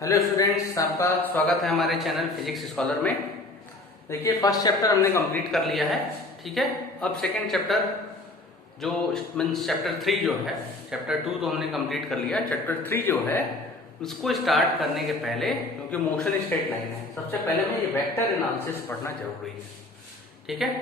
Hello students, आपका स्वागत है हमारे चैनल फिजिक्स स्कॉलर में। देखिए, फर्स्ट चैप्टर हमने कंप्लीट कर लिया है, ठीक है। अब सेकंड चैप्टर जो मीन्स चैप्टर 3 जो है, चैप्टर 2 तो हमने कंप्लीट कर लिया, चैप्टर 3 जो है उसको स्टार्ट करने के पहले, क्योंकि मोशन स्ट्रेट लाइन है, सबसे पहले हमें ये वेक्टर एनालिसिस पढ़ना जरूरी है, ठीक है।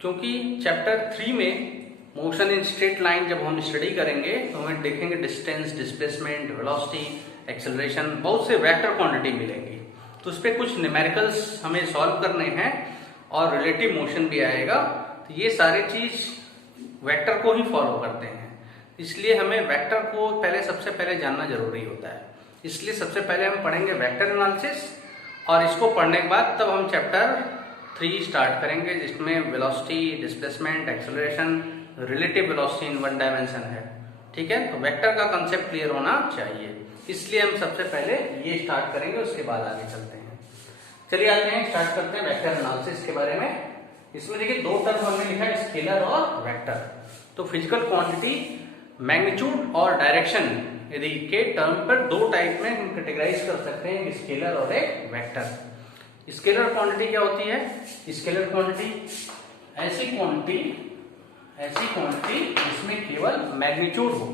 क्योंकि चैप्टर 3 में मोशन इन स्ट्रेट लाइन जब हम स्टडी करेंगे तो हमें देखेंगे डिस्टेंस, डिस्प्लेसमेंट, वेलोसिटी, एक्सेलरेशन, बहुत से वेक्टर क्वांटिटी मिलेंगी। तो उस पर कुछ न्यूमेरिकल्स हमें सॉल्व करने हैं और रिलेटिव मोशन भी आएगा। तो ये सारी चीज वेक्टर को ही फॉलो करते हैं, इसलिए हमें वेक्टर को सबसे पहले जानना जरूरी होता है। इसलिए सबसे पहले हम पढ़ेंगे वेक्टर एनालिसिस, और इसको पढ़ने के बाद तब हम चैप्टर 3 स्टार्ट करेंगे, जिसमें velocity, displacement, acceleration, relative velocity in one dimension है, ठीक है। तो वेक्टर का कंसेप्ट क्लियर होना चाहिए, इसलिए हम सबसे पहले ये स्टार्ट करेंगे, उसके बाद आगे चलते हैं। चलिए आते हैं, स्टार्ट करते हैं वेक्टर एनालिसिस के बारे में। इसमें देखिए दो टर्म हमने लिखा है, स्केलर और वेक्टर। तो फिजिकल क्वांटिटी मैग्नीट्यूड और डायरेक्शन यदि के टर्म पर दो टाइप में हम कैटेगराइज कर सकते हैं, एक स्केलर और एक वेक्टर। स्केलर क्वांटिटी क्या होती है? स्केलर क्वांटिटी ऐसी क्वांटिटी जिसमें केवल मैग्नीट्यूड हो,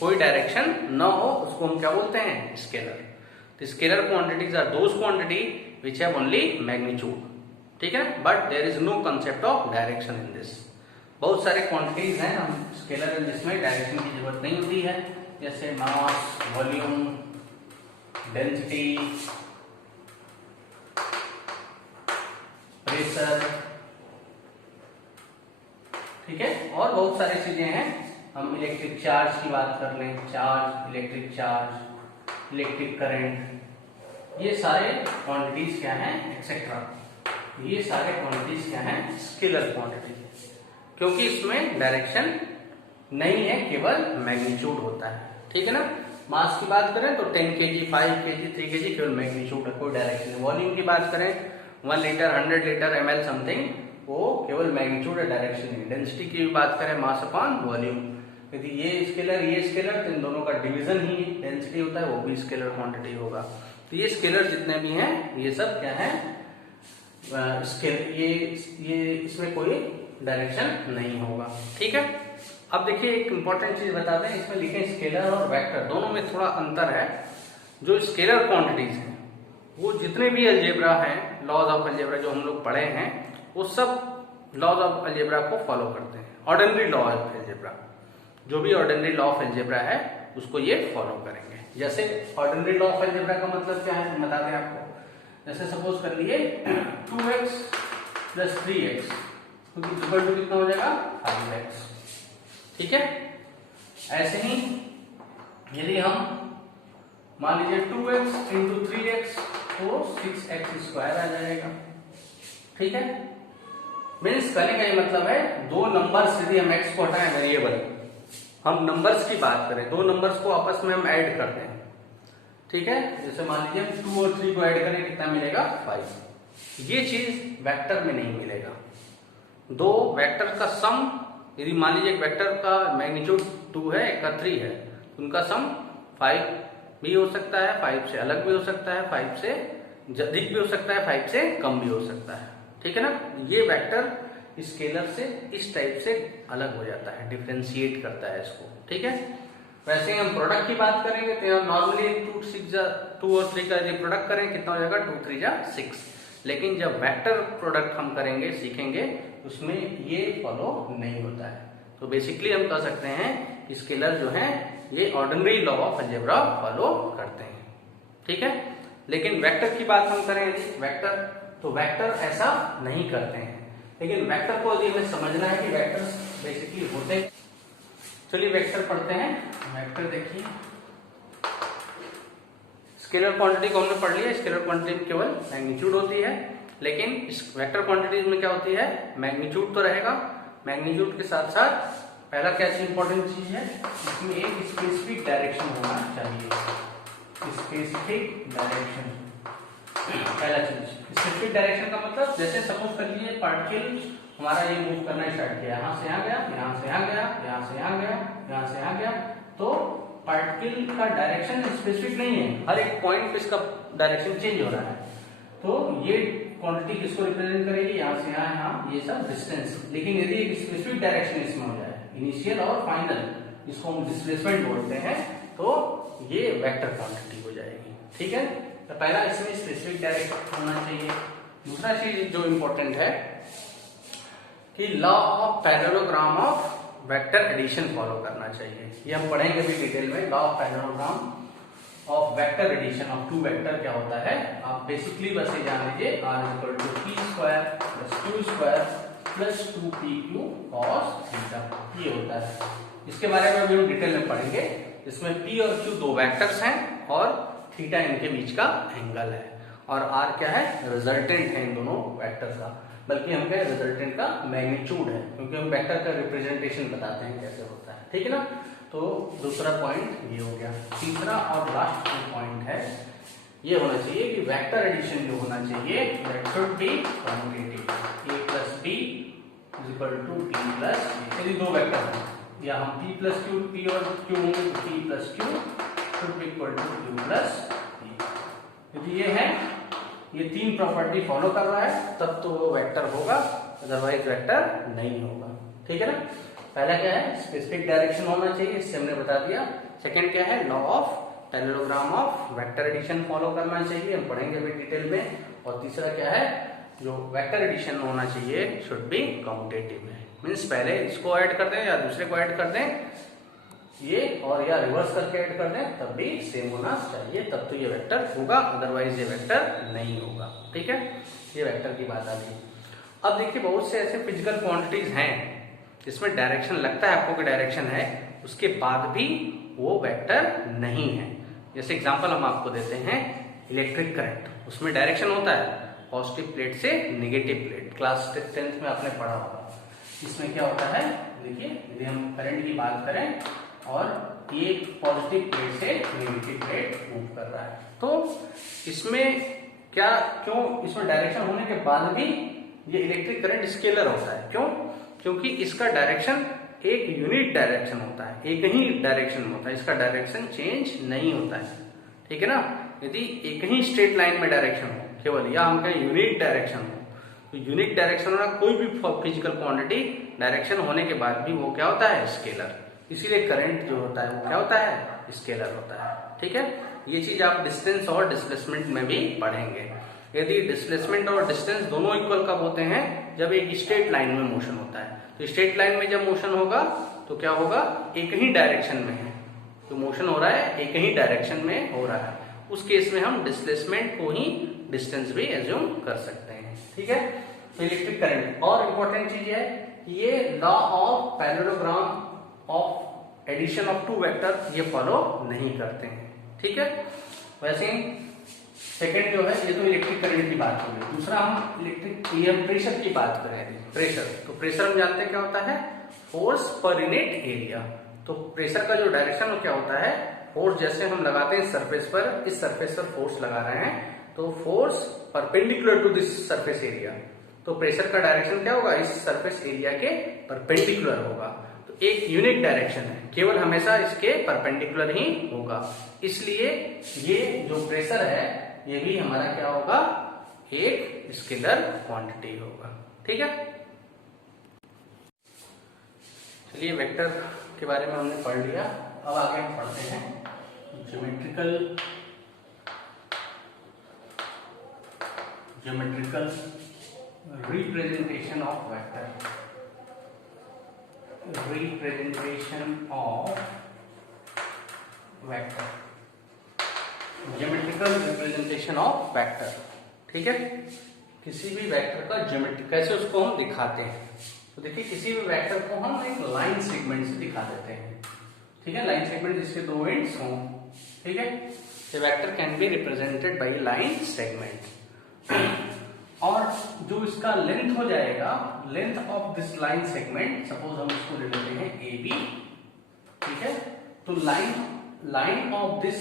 कोई डायरेक्शन न हो, उसको हम क्या बोलते हैं? स्केलर। तो scalar quantities are those quantity which have only magnitude, ठीक है, but there is no concept of direction in this. बहुत सारे क्वांटिटीज हैं हम स्केलर जिसमें डायरेक्शन की जरूरत नहीं होती है, जैसे मास, वॉल्यूम, डेंसिटी, प्रेशर, ठीक है, और बहुत सारी चीजें हैं। हम इलेक्ट्रिक चार्ज की बात कर लें, charge, electric charge, electric current, ये सारे क्वांटिटीज क्या हैं, एक्सेट्रा। ये सारे क्वांटिटीज क्या हैं? स्केलर क्वांटिटी, क्योंकि इसमें डायरेक्शन नहीं है, केवल मैग्नीट्यूड होता है, ठीक है ना। मास की बात करें तो 10 kg, 5 kg, 3 kg केवल मैग्नीट्यूड है, कोई डायरेक्शन नहीं। वॉल्यूम की बात करें 1 लीटर, 100 लीटर, ml समथिंग, वो केवल मैग्नीट्यूड है, डायरेक्शन नहीं। डेंसिटी की भी बात करें, मास अपॉन वॉल्यूम, यदि ये स्केलर तो इन दोनों का डिवीजन ही डेंसिटी होता है, वो भी स्केलर क्वांटिटी होगा। तो ये स्केलर जितने भी हैं ये सब क्या है? ये इसमें कोई डायरेक्शन नहीं होगा, ठीक है। अब देखिए एक इंपॉर्टेंट चीज बताते हैं, इसमें लिखे स्केलर और वेक्टर, दोनों में थोड़ा अंतर है। जो स्केलर क्वांटिटीज हैं वो जितने भी अलजेब्रा हैं, लॉज ऑफ अलजेब्रा जो हम लोग पढ़े हैं, वो सब लॉज ऑफ अलजेब्रा को फॉलो करते हैं। ऑर्डिनरी लॉ ऑफ अलजेब्रा, जो भी ऑर्डिनरी लॉ ऑफ अलजेब्रा है उसको ये फॉलो करेंगे। जैसे ऑर्डिनरी लॉ ऑफ अलजेब्रा का मतलब क्या है बता दें आपको। जैसे सपोज कर लिए 2x + 3x इक्वल टू कितना हो जाएगा? 5x, ठीक है। ऐसे ही यदि हम मान लीजिए 2x × 3x तो 6x² आ जाएगा, ठीक है। मीन्स कहने का ये मतलब है, दो नंबर्स यदि हम x को हटाएं, वेरिएबल, हम नंबर्स की बात करें, दो नंबर्स को आपस में हम ऐड करते हैं, ठीक है। जैसे मान लीजिए हम 2 और 3 को ऐड करें, कितना मिलेगा? 5। ये चीज वेक्टर में नहीं मिलेगा। दो वेक्टर का सम, यदि मान लीजिए एक वेक्टर का मैग्नीट्यूड 2 है, एक का 3 है, उनका सम 5 भी हो सकता है, 5 से अलग भी हो सकता है, 5 से अधिक भी हो सकता है, 5 से कम भी हो सकता है, ठीक है ना। ये वेक्टर स्केलर से इस टाइप से अलग हो जाता है, डिफरेंशिएट करता है इसको, ठीक है। वैसे हम प्रोडक्ट की बात करेंगे तो नॉर्मली 2 और 3 का यदि प्रोडक्ट करें कितना हो जाएगा? 2 × 3 = 6। लेकिन जब वेक्टर प्रोडक्ट हम करेंगे, सीखेंगे, उसमें ये फॉलो नहीं होता है। तो बेसिकली हम कह सकते हैं स्केलर जो है ये ordinary law of algebra follow करते हैं, ठीक है। लेकिन वेक्टर की बात हम करें, वेक्टर, तो वेक्टर ऐसा नहीं करते हैं। लेकिन वेक्टर को यदि हमें समझना है कि वेक्टर्स बेसिकली होते हैं, चलिए वेक्टर पढ़ते हैं। वेक्टर देखिए, स्केलर क्वांटिटी को हमने पढ़ लिया। स्केलर क्वांटिटी में केवल मैग्नीट्यूड होती है, लेकिन इस वेक्टर क्वांटिटीज में क्या होती है? मैग्नीट्यूड तो रहेगा, मैग्नीट्यूड के साथ साथ पहला क्या चीज इंपॉर्टेंट चीज है, इसमें एक स्पेसिफिक डायरेक्शन होना चाहिए। स्पेसिफिक डायरेक्शन पहला चीज। स्पेसिफिक डायरेक्शन का मतलब, जैसे सपोज कर लीजिए पार्टिकल हमारा ये मूव करना स्टार्ट किया, यहाँ से यहाँ गया, यहाँ से यहाँ गया, यहाँ से यहाँ गया, यहाँ से यहाँ गया, तो पार्टिकल का डायरेक्शन स्पेसिफिक नहीं है, हर एक पॉइंट पे इसका डायरेक्शन चेंज हो रहा है। तो ये क्वांटिटी किसको रिप्रेजेंट करेगी, यहाँ से यहाँ ये सब डिस्टेंस। लेकिन यदि एक स्पेसिफिक डायरेक्शन इसमें हो जाए, इनिशियल और फाइनल, इसको हम डिस्प्लेसमेंट बोलते हैं, तो ये वेक्टर क्वांटिटी हो जाएगी। ठीक है, तो पहला इसमें स्पेसिफिक डायरेक्शन होना चाहिए। दूसरा चीज जो इम्पोर्टेंट है कि law of parallelogram of vector addition follow करना चाहिए। ये हम पढ़ेंगे भी डिटेल में। Law of parallelogram of vector addition of two vector क्या होता है, आप बेसिकली बस ये जान लीजिए, r equal to P square plus Q square plus 2pq cos theta, ये होता है। इसके बारे में भी हम डिटेल में पढ़ेंगे। इसमें p और q दो वेक्टर्स हैं और थीटा इनके बीच का एंगल है, और r क्या है, रिजल्टेंट है इन दोनों वेक्टर्स का, बल्कि हम कहें रिजल्टेंट का मैग्नीट्यूड है, क्योंकि हम वेक्टर का रिप्रेजेंटेशन बताते हैं कैसे होता है। ठीक है ना, तो दूसरा पॉइंट ये हो गया। तीसरा और लास्ट पॉइंट है, ये होना चाहिए कि वेक्टर एडिशन जो होना चाहिए that should be commutative. a plus b is equal to p plus, यदि दो वेक्टर हैं या हम p प्लस q, p और q होंगे तो p plus q should be equal to q plus p। यदि ये है, ये तीन प्रॉपर्टी फॉलो कर रहा है तब तो वो वेक्टर होगा, अदरवाइज वेक्टर नहीं होगा। ठीक है ना, पहला क्या है, स्पेसिफिक डायरेक्शन होना चाहिए, इससे हमने बता दिया। सेकंड क्या है, law of parallelogram of vector addition follow करना चाहिए, हम पढ़ेंगे अभी डिटेल में। और तीसरा क्या है, जो वेक्टर एडिशन होना चाहिए शुड बी कम्यूटेटिव है, मीन्स पहले इसको ऐड कर दें या दूसरे को ऐड कर दें, ये और या रिवर्स करके ऐड कर दें, तब भी सेम होना चाहिए, तब तो ये वेक्टर होगा, अदरवाइज ये वेक्टर नहीं होगा। ठीक है, ये वेक्टर की बात आ गई। अब देखिए, बहुत से ऐसे फिजिकल क्वांटिटीज हैं जिसमें डायरेक्शन लगता है आपको कि डायरेक्शन है, उसके बाद भी वो वेक्टर नहीं है। जैसे एग्जांपल हम आपको देते हैं, इलेक्ट्रिक करंट, उसमें डायरेक्शन होता है पॉजिटिव प्लेट से नेगेटिव प्लेट, क्लास 10th में आपने पढ़ा होगा। इसमें क्या होता है, देखिए यदि हम करंट की बात करें और एक पॉजिटिव प्लेट से नेगेटिव प्लेट मूव कर रहा है, तो इसमें क्या, क्यों इसमें डायरेक्शन होने के बाद भी ये इलेक्ट्रिक करंट स्केलर होता है? क्यों? क्योंकि इसका डायरेक्शन एक यूनिट डायरेक्शन होता है, एक ही डायरेक्शन होता है, इसका डायरेक्शन चेंज नहीं होता है। ठीक है ना, यदि एक ही स्ट्रेट लाइन में डायरेक्शन हो केवल, या हम कहें यूनिट डायरेक्शन हो, तो यूनिट डायरेक्शन वाला कोई भी फिजिकल क्वांटिटी डायरेक्शन होने के बाद भी वो क्या होता है, स्केलर। इसीलिए करंट जो होता है वो क्या होता है, स्केलर होता है। ठीक है, ये चीज आप डिस्टेंस और डिस्प्लेसमेंट में भी पढ़ेंगे। यदि डिस्प्लेसमेंट और डिस्टेंस दोनों इक्वल कब होते हैं, जब एक स्ट्रेट लाइन में मोशन होता है। तो स्ट्रेट लाइन में जब मोशन होगा तो क्या होगा, एक ही डायरेक्शन में है, तो मोशन हो रहा है एक ही डायरेक्शन में हो रहा है, उस केस में हम डिस्प्लेसमेंट को ही डिस्टेंस भी एज्यूम कर सकते हैं। ठीक है, तो इलेक्ट्रिक करंट। और इम्पोर्टेंट चीज है, ये law of parallelogram of addition of two vector ये फॉलो नहीं करते हैं। ठीक है, वैसे ही सेकेंड जो है, ये तो इलेक्ट्रिक करंट की बात हो गई। दूसरा हम इलेक्ट्रिक प्रेशर की बात करें। प्रेशर, तो प्रेशर हम जानते हैं क्या होता है, फोर्स पर यूनिट एरिया। तो प्रेशर का जो डायरेक्शन क्या होता है, फोर्स जैसे हम लगाते हैं सरफेस पर, इस सरफेस पर फोर्स लगा रहे हैं तो force perpendicular to this surface area, तो प्रेशर का डायरेक्शन क्या होगा, इस सरफेस एरिया के परपेंडिकुलर होगा। तो एक यूनिक डायरेक्शन है, केवल हमेशा इसके परपेंडिकुलर ही होगा, इसलिए ये जो प्रेशर है ये भी हमारा क्या होगा, एक स्केलर क्वांटिटी होगा। ठीक है, चलिए वेक्टर के बारे में हमने पढ़ लिया। अब आगे हम पढ़ते हैं geometrical representation of vector. Representation of vector, geometrical representation of vector. ठीक है, किसी भी वेक्टर का ज्योमेट्री कैसे उसको हम दिखाते हैं, तो देखिए किसी भी वेक्टर को हम एक लाइन सेगमेंट से दिखा देते हैं। ठीक है, लाइन सेगमेंट जिसके दो एंड्स हों। ठीक है, the vector can be represented by line segment. और जो इसका लेंथ हो जाएगा, length of this line segment, suppose हम इसको ले लेते हैं ए बी। ठीक है, तो line of this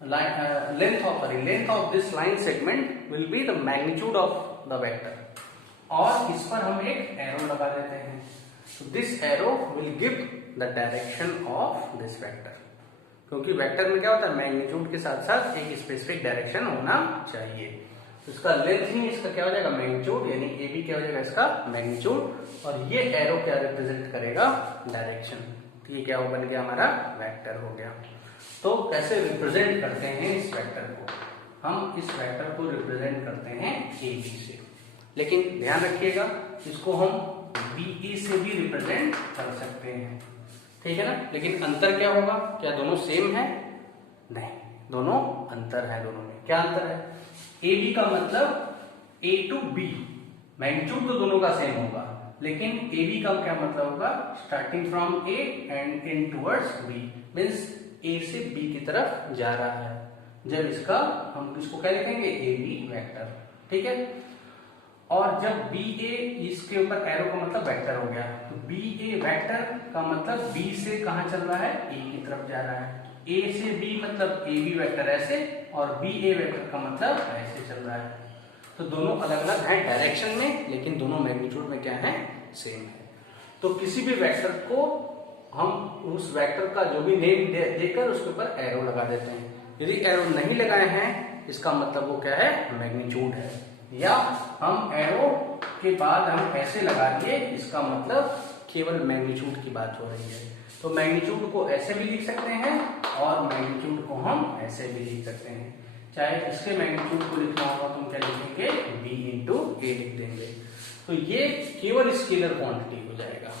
length of this line segment will be the magnitude of the vector, और इस पर हम एक एरो लगा देते हैं, so this arrow will give the direction of this vector। क्योंकि वेक्टर में क्या होता है, मैग्नीट्यूड के साथ साथ एक स्पेसिफिक डायरेक्शन होना चाहिए। तो इसका लेंथ ही इसका क्या हो जाएगा, मैग्नीट्यूड, यानी ए बी क्या हो जाएगा इसका मैग्नीट्यूड, और ये एरो क्या रिप्रेजेंट करेगा, डायरेक्शन। तो ये क्या हो बन गया हमारा वेक्टर हो गया। तो कैसे रिप्रेजेंट करते हैं इस वेक्टर को, हम इस वेक्टर को रिप्रेजेंट करते हैं ए बी से, लेकिन ध्यान रखिएगा इसको हम बी ए से भी रिप्रेजेंट कर सकते हैं, ठीक है ना। लेकिन अंतर क्या होगा, क्या दोनों सेम है, नहीं, दोनों अंतर है। दोनों में क्या अंतर है, ए बी का मतलब ए टू बी, मैग्नीट्यूड तो दोनों का सेम होगा, लेकिन ए बी का क्या मतलब होगा, starting from A and in towards B, means A से बी की तरफ जा रहा है। जब इसका हम इसको क्या लिखेंगे, ए बी वेक्टर, ठीक है। और जब बी ए, इसके ऊपर एरो का मतलब वेक्टर हो गया, तो बी ए वेक्टर का मतलब बी से कहां चल रहा है, ए की तरफ जा रहा है। ए से बी मतलब ए बी वेक्टर ऐसे, और बी ए वेक्टर का मतलब ऐसे चल रहा है। तो दोनों अलग अलग हैं डायरेक्शन में, लेकिन दोनों मैग्नीट्यूड में क्या है, सेम है। तो किसी भी वेक्टर को हम उस वेक्टर का जो भी नेम देकर उसके ऊपर एरो लगा देते हैं। यदि एरो नहीं लगाए हैं इसका मतलब वो क्या है, मैग्नीट्यूड है, या हम एरो के बाद हम ऐसे लगा दिए इसका मतलब केवल मैग्नीट्यूड की बात हो रही है। तो मैग्नीट्यूड को ऐसे भी लिख सकते हैं और मैग्नीट्यूड को हम ऐसे भी लिख सकते हैं। चाहे इसके मैग्नीट्यूड को लिखना होगा तो हम क्या लिखेंगे, b इंटू ए लिख देंगे। तो ये केवल स्केलर क्वांटिटी हो जाएगा,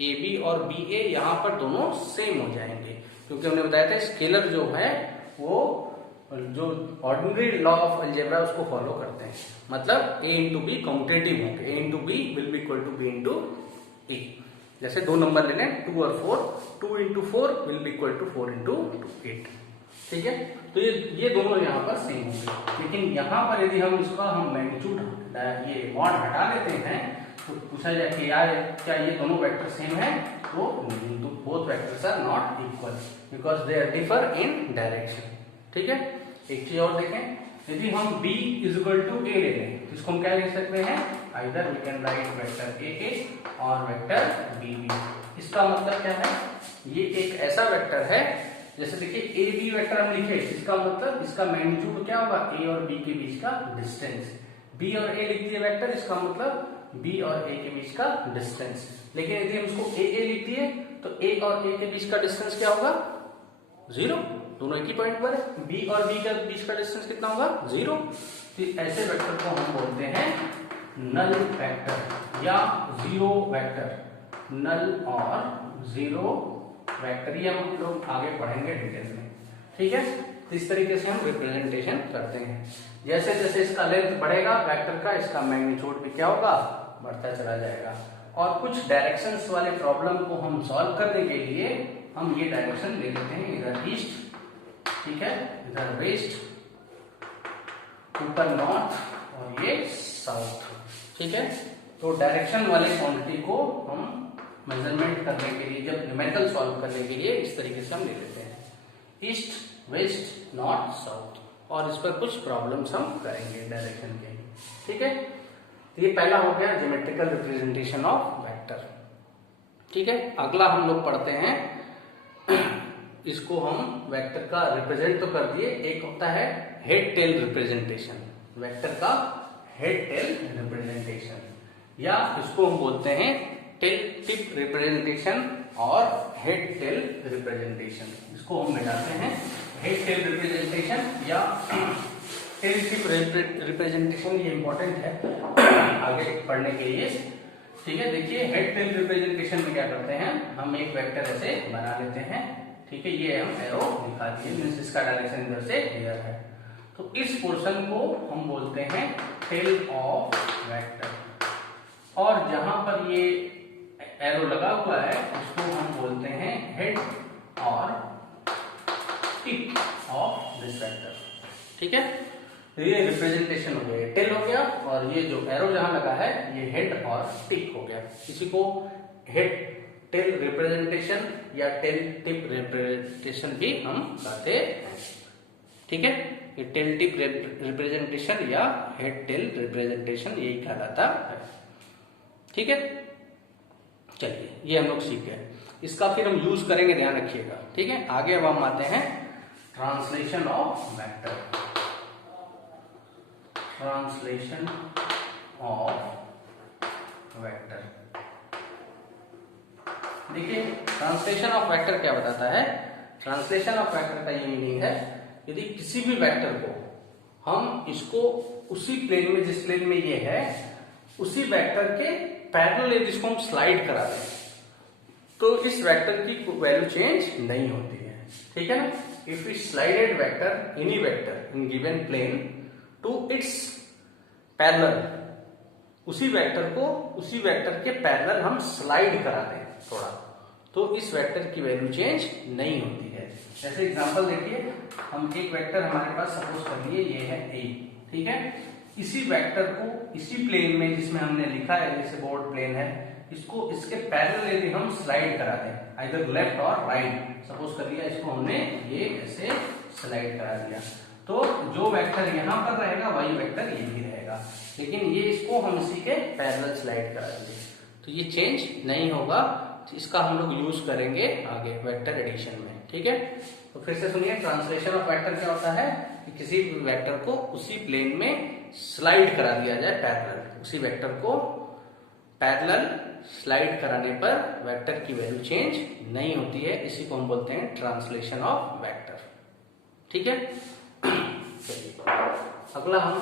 ए बी और बी ए यहाँ पर दोनों सेम हो जाएंगे, क्योंकि हमने बताया था स्केलर जो है वो जो ऑर्डिनरी लॉ ऑफ अलजेब्रा उसको फॉलो करते हैं, मतलब ए इंटू बी काउंटेटिव होंगे, A into B will be equal to B into A. जैसे दो नंबर ले लें 2 और 4, 2 into 4 will be equal to 4 into 8, ठीक है। तो ये दोनों यहाँ पर सेम होंगे, लेकिन यहाँ पर यदि हम इसका हम मैग्नीट्यूड ये मॉड हटा लेते हैं तो पूछा जाए कि यार क्या ये दोनों वेक्टर सेम है, तो both vectors are not equal because they are differ in direction, ठीक है। एक चीज और देखें, यदि हम b is equal to A ले लें तो इसको हम क्या लिख सकते हैं, either we can write vector A A और वेक्टर बी बी। इसका मतलब क्या है, ये एक ऐसा वेक्टर है, जैसे देखिए ए बी वेक्टर हम लिखे, इसका मतलब इसका मैग्नीट्यूड क्या होगा, ए और बी के बीच का डिस्टेंस। बी और ए लिख दिए वेक्टर, इसका मतलब बी और ए के बीच का डिस्टेंस। लेकिन यदि हम इसको ए लिख दिए तो ए और ए के बीच का डिस्टेंस क्या होगा, 0, दोनों एक ही पॉइंट पर है। बी और बी के बीच का डिस्टेंस कितना होगा, 0। तो ऐसे वेक्टर को हम बोलते हैं नल वेक्टर या जीरो वेक्टर, नल और जीरो वेक्टर, ये हम लोग आगे पढ़ेंगे डिटेल में, ठीक है। तो इस तरीके से हम रिप्रेजेंटेशन करते हैं। जैसे जैसे इसका लेंथ बढ़ेगा वेक्टर का, इसका मैग्नीट्यूड भी क्या होगा, बढ़ता चला जाएगा। और कुछ डायरेक्शंस वाले प्रॉब्लम को हम सॉल्व करने के लिए हम ये डायरेक्शन ले लेते हैं, इधर ईस्ट, ठीक है, इधर वेस्ट, ऊपर नॉर्थ और ये साउथ, ठीक है। तो डायरेक्शन वाले क्वांटिटी को हम मेजरमेंट करने के लिए, जब न्यूमेरिकल सॉल्व करने के लिए इस तरीके से हम ले लेते हैं, ईस्ट वेस्ट नॉर्थ साउथ, और इस पर कुछ प्रॉब्लम्स हम करेंगे डायरेक्शन के, ठीक है। तो ये पहला हो गया ज्योमेट्रिकल रिप्रेजेंटेशन ऑफ वेक्टर, ठीक है। अगला हम लोग पढ़ते हैं, इसको हम वेक्टर का रिप्रेजेंट तो कर दिए, एक होता है हेड टेल रिप्रेजेंटेशन, वेक्टर का हेड टेल रिप्रेजेंटेशन, या इसको हम बोलते हैं टेल टिप रिप्रेजेंटेशन और हेड टेल रिप्रेजेंटेशन। इसको हम मिलाते हैं हेड टेल रिप्रेजेंटेशन या टेल टिप रिप्रेजेंटेशन, ये इंपॉर्टेंट है आगे पढ़ने के लिए, ठीक है। देखिए हेड टेल रिप्रेजेंटेशन में क्या करते हैं, हम एक वेक्टर ऐसे बना लेते हैं, ठीक है, ये हम एरो दिखा दिए, मींस इसका डायरेक्शन इधर से इधर है। तो इस पोर्शन को हम बोलते हैं टेल ऑफ वेक्टर, और जहां पर ये एरो लगा हुआ है उसको हम बोलते हैं हेड और टिप ऑफ दिस वेक्टर, ठीक है। तो ये रिप्रेजेंटेशन हो गया, टेल हो गया, और ये जो एरो जहां लगा है ये हेड और टिप हो गया। इसी को हेड टेल रिप्रेजेंटेशन या टेल टिप रिप्रेजेंटेशन भी हम कहते हैं, ठीक है। ये टेल टिप रिप्रेजेंटेशन या हेड टेल रिप्रेजेंटेशन यही कहलाता है, ठीक है। चलिए ये हम लोग सीख गए। इसका फिर हम यूज करेंगे, ध्यान रखिएगा, ठीक है। आगे अब हम आते हैं translation of vector. Translation of vector, देखिए ट्रांसलेशन ऑफ वेक्टर क्या बताता है। ट्रांसलेशन ऑफ वेक्टर का ये मीनिंग है, यदि किसी भी वेक्टर को हम इसको उसी प्लेन में, जिस प्लेन में ये है, उसी वेक्टर के पैरेलल यदि इसको हम स्लाइड करा दें तो इस वेक्टर की वैल्यू चेंज नहीं होती है, ठीक है ना। If we slided vector, any vector in given plane to its parallel, उसी वेक्टर को उसी वेक्टर के पैरेलल हम स्लाइड करा दें थोड़ा, तो इस वेक्टर की वैल्यू चेंज नहीं होती है। जैसे एग्जांपल देखिए, हम एक वेक्टर हमारे पास सपोज कर लिए ये है ए, ठीक है। इसी वेक्टर को इसी प्लेन में जिसमें हमने लिखा है, जैसे बोर्ड प्लेन है, इसको इसके पैरेलल यदि हम स्लाइड करा दें, आइदर लेफ्ट और राइट, सपोज कर लिया इसको हमने ये ऐसे स्लाइड करा दिया, तो जो वेक्टर यहाँ पर रहेगा वही वेक्टर ये भी रहेगा, लेकिन ये इसको हम इसी के पैरेलल स्लाइड करा देंगे तो ये चेंज नहीं होगा। इसका हम लोग यूज करेंगे आगे वेक्टर एडिशन में, ठीक है। तो फिर से सुनिए, ट्रांसलेशन ऑफ वेक्टर क्या होता है कि किसी भी वेक्टर को उसी प्लेन में स्लाइड करा दिया जाए पैरेलल, उसी वेक्टर को पैरेलल स्लाइड कराने पर वेक्टर की वैल्यू चेंज नहीं होती है, इसी को हम बोलते हैं ट्रांसलेशन ऑफ वेक्टर, ठीक है। चलिए अगला हम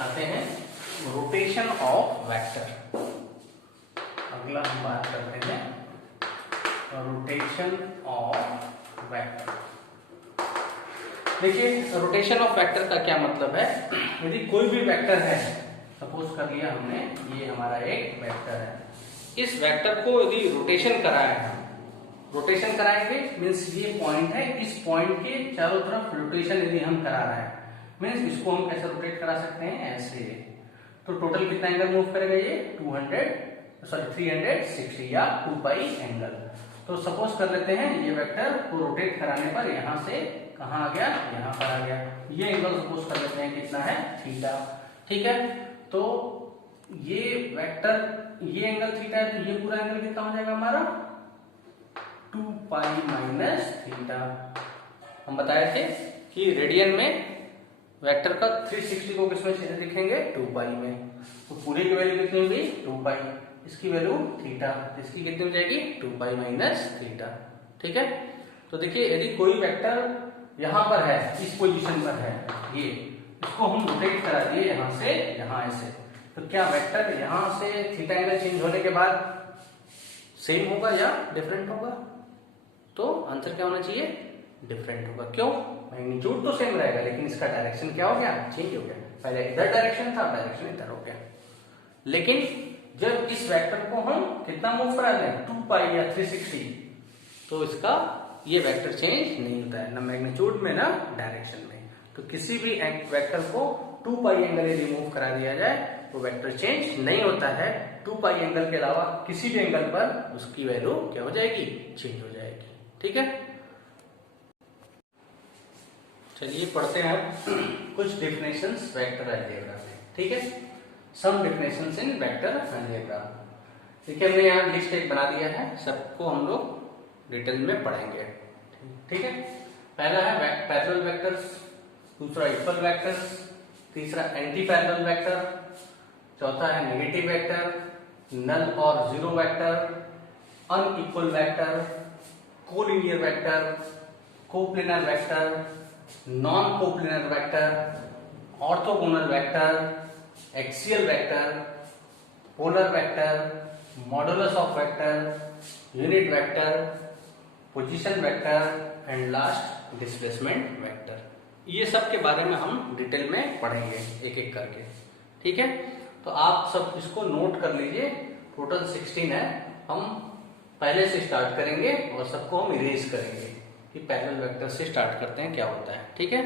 आते हैं रोटेशन ऑफ वेक्टर। अगला हम बात करते हैं रोटेशन ऑफ वेक्टर। देखिए रोटेशन ऑफ वेक्टर का क्या मतलब है, यदि कोई भी वेक्टर है, सपोज कर लिया हमने ये हमारा एक वेक्टर है, इस वेक्टर को यदि रोटेशन कराया है, रोटेशन कराएंगे मीन्स ये पॉइंट है, इस पॉइंट के चारों तरफ रोटेशन यदि हम करा रहे हैं, मीन्स इसको हम कैसे रोटेट करा सकते हैं, ऐसे। तो टोटल कितना एंगल मूव करेगा ये 360 या 2 पाई एंगल। तो सपोज कर लेते हैं ये वेक्टर को रोटेट कराने पर यहां से कहां आ गया, यहां पर आ गया, ये एंगल सपोज कर लेते हैं कितना है, थीटा, ठीक है। तो ये वेक्टर, ये एंगल थीटा है, तो ये पूरा एंगल कितना हो जाएगा हमारा 2 पाई माइनस थीटा। हम बताए थे कि रेडियन में वेक्टर का 360 को किसमें लिखेंगे, 2 पाई में, तो पूरे की वैल्यू कितनी होगी 2 पाई, इसकी वैल्यू थीटा, इसकी कितनी हो जाएगी 2 पाई माइनस थीटा, ठीक है। तो देखिए यदि कोई वेक्टर यहां पर है, इस पोजीशन पर है, ये इसको हम रोटेट करा दिए यहां से यहां ऐसे, तो क्या वेक्टर यहां से थीटा एंगल चेंज होने के बाद सेम होगा या डिफरेंट होगा, तो आंसर क्या होना चाहिए, डिफरेंट होगा। क्यों, मैग्नीट्यूड तो सेम रहेगा लेकिन इसका डायरेक्शन क्या हो गया, चेंज हो गया, पहले इधर डायरेक्शन था, डायरेक्शन इधर हो गया। लेकिन जब इस वेक्टर को हम कितना मूव करा दें 2 पाई या 360, तो इसका ये वेक्टर चेंज नहीं होता है, ना मैग्नीट्यूड में ना डायरेक्शन में। तो किसी भी वेक्टर को 2 पाई एंगल यदि मूव करा दिया जाए तो वेक्टर चेंज नहीं होता है, 2 पाई एंगल के अलावा किसी भी एंगल पर उसकी वैल्यू क्या हो जाएगी, चेंज हो जाएगी, ठीक है। चलिए पढ़ते हैं कुछ डेफिनेशंस वेक्टर अलजेब्रा में, ठीक है। सम डेफिनेशंस इन वेक्टर अलजेब्रा। देखिए हमने यहाँ लिस्ट एक बना दिया है, सबको हम लोग डिटेल में पढ़ेंगे, ठीक है। पहला है पैरेलल वेक्टर्स, दूसरा इक्वल वेक्टर्स, तीसरा एंटी पैरेलल वेक्टर, चौथा है नेगेटिव वेक्टर, नल और zero vector, unequal vector, collinear vector, coplanar vector, non coplanar vector, orthogonal vector, axial vector, polar vector, modulus of vector, unit vector, position vector and last displacement vector. ये सब के बारे में हम detail में पढ़ेंगे एक एक करके, ठीक है। तो आप सब इसको नोट कर लीजिए, टोटल 16 है, हम पहले से स्टार्ट करेंगे और सबको हम इरेज करेंगे कि पैरेलल वेक्टर से स्टार्ट करते हैं क्या होता है, ठीक है।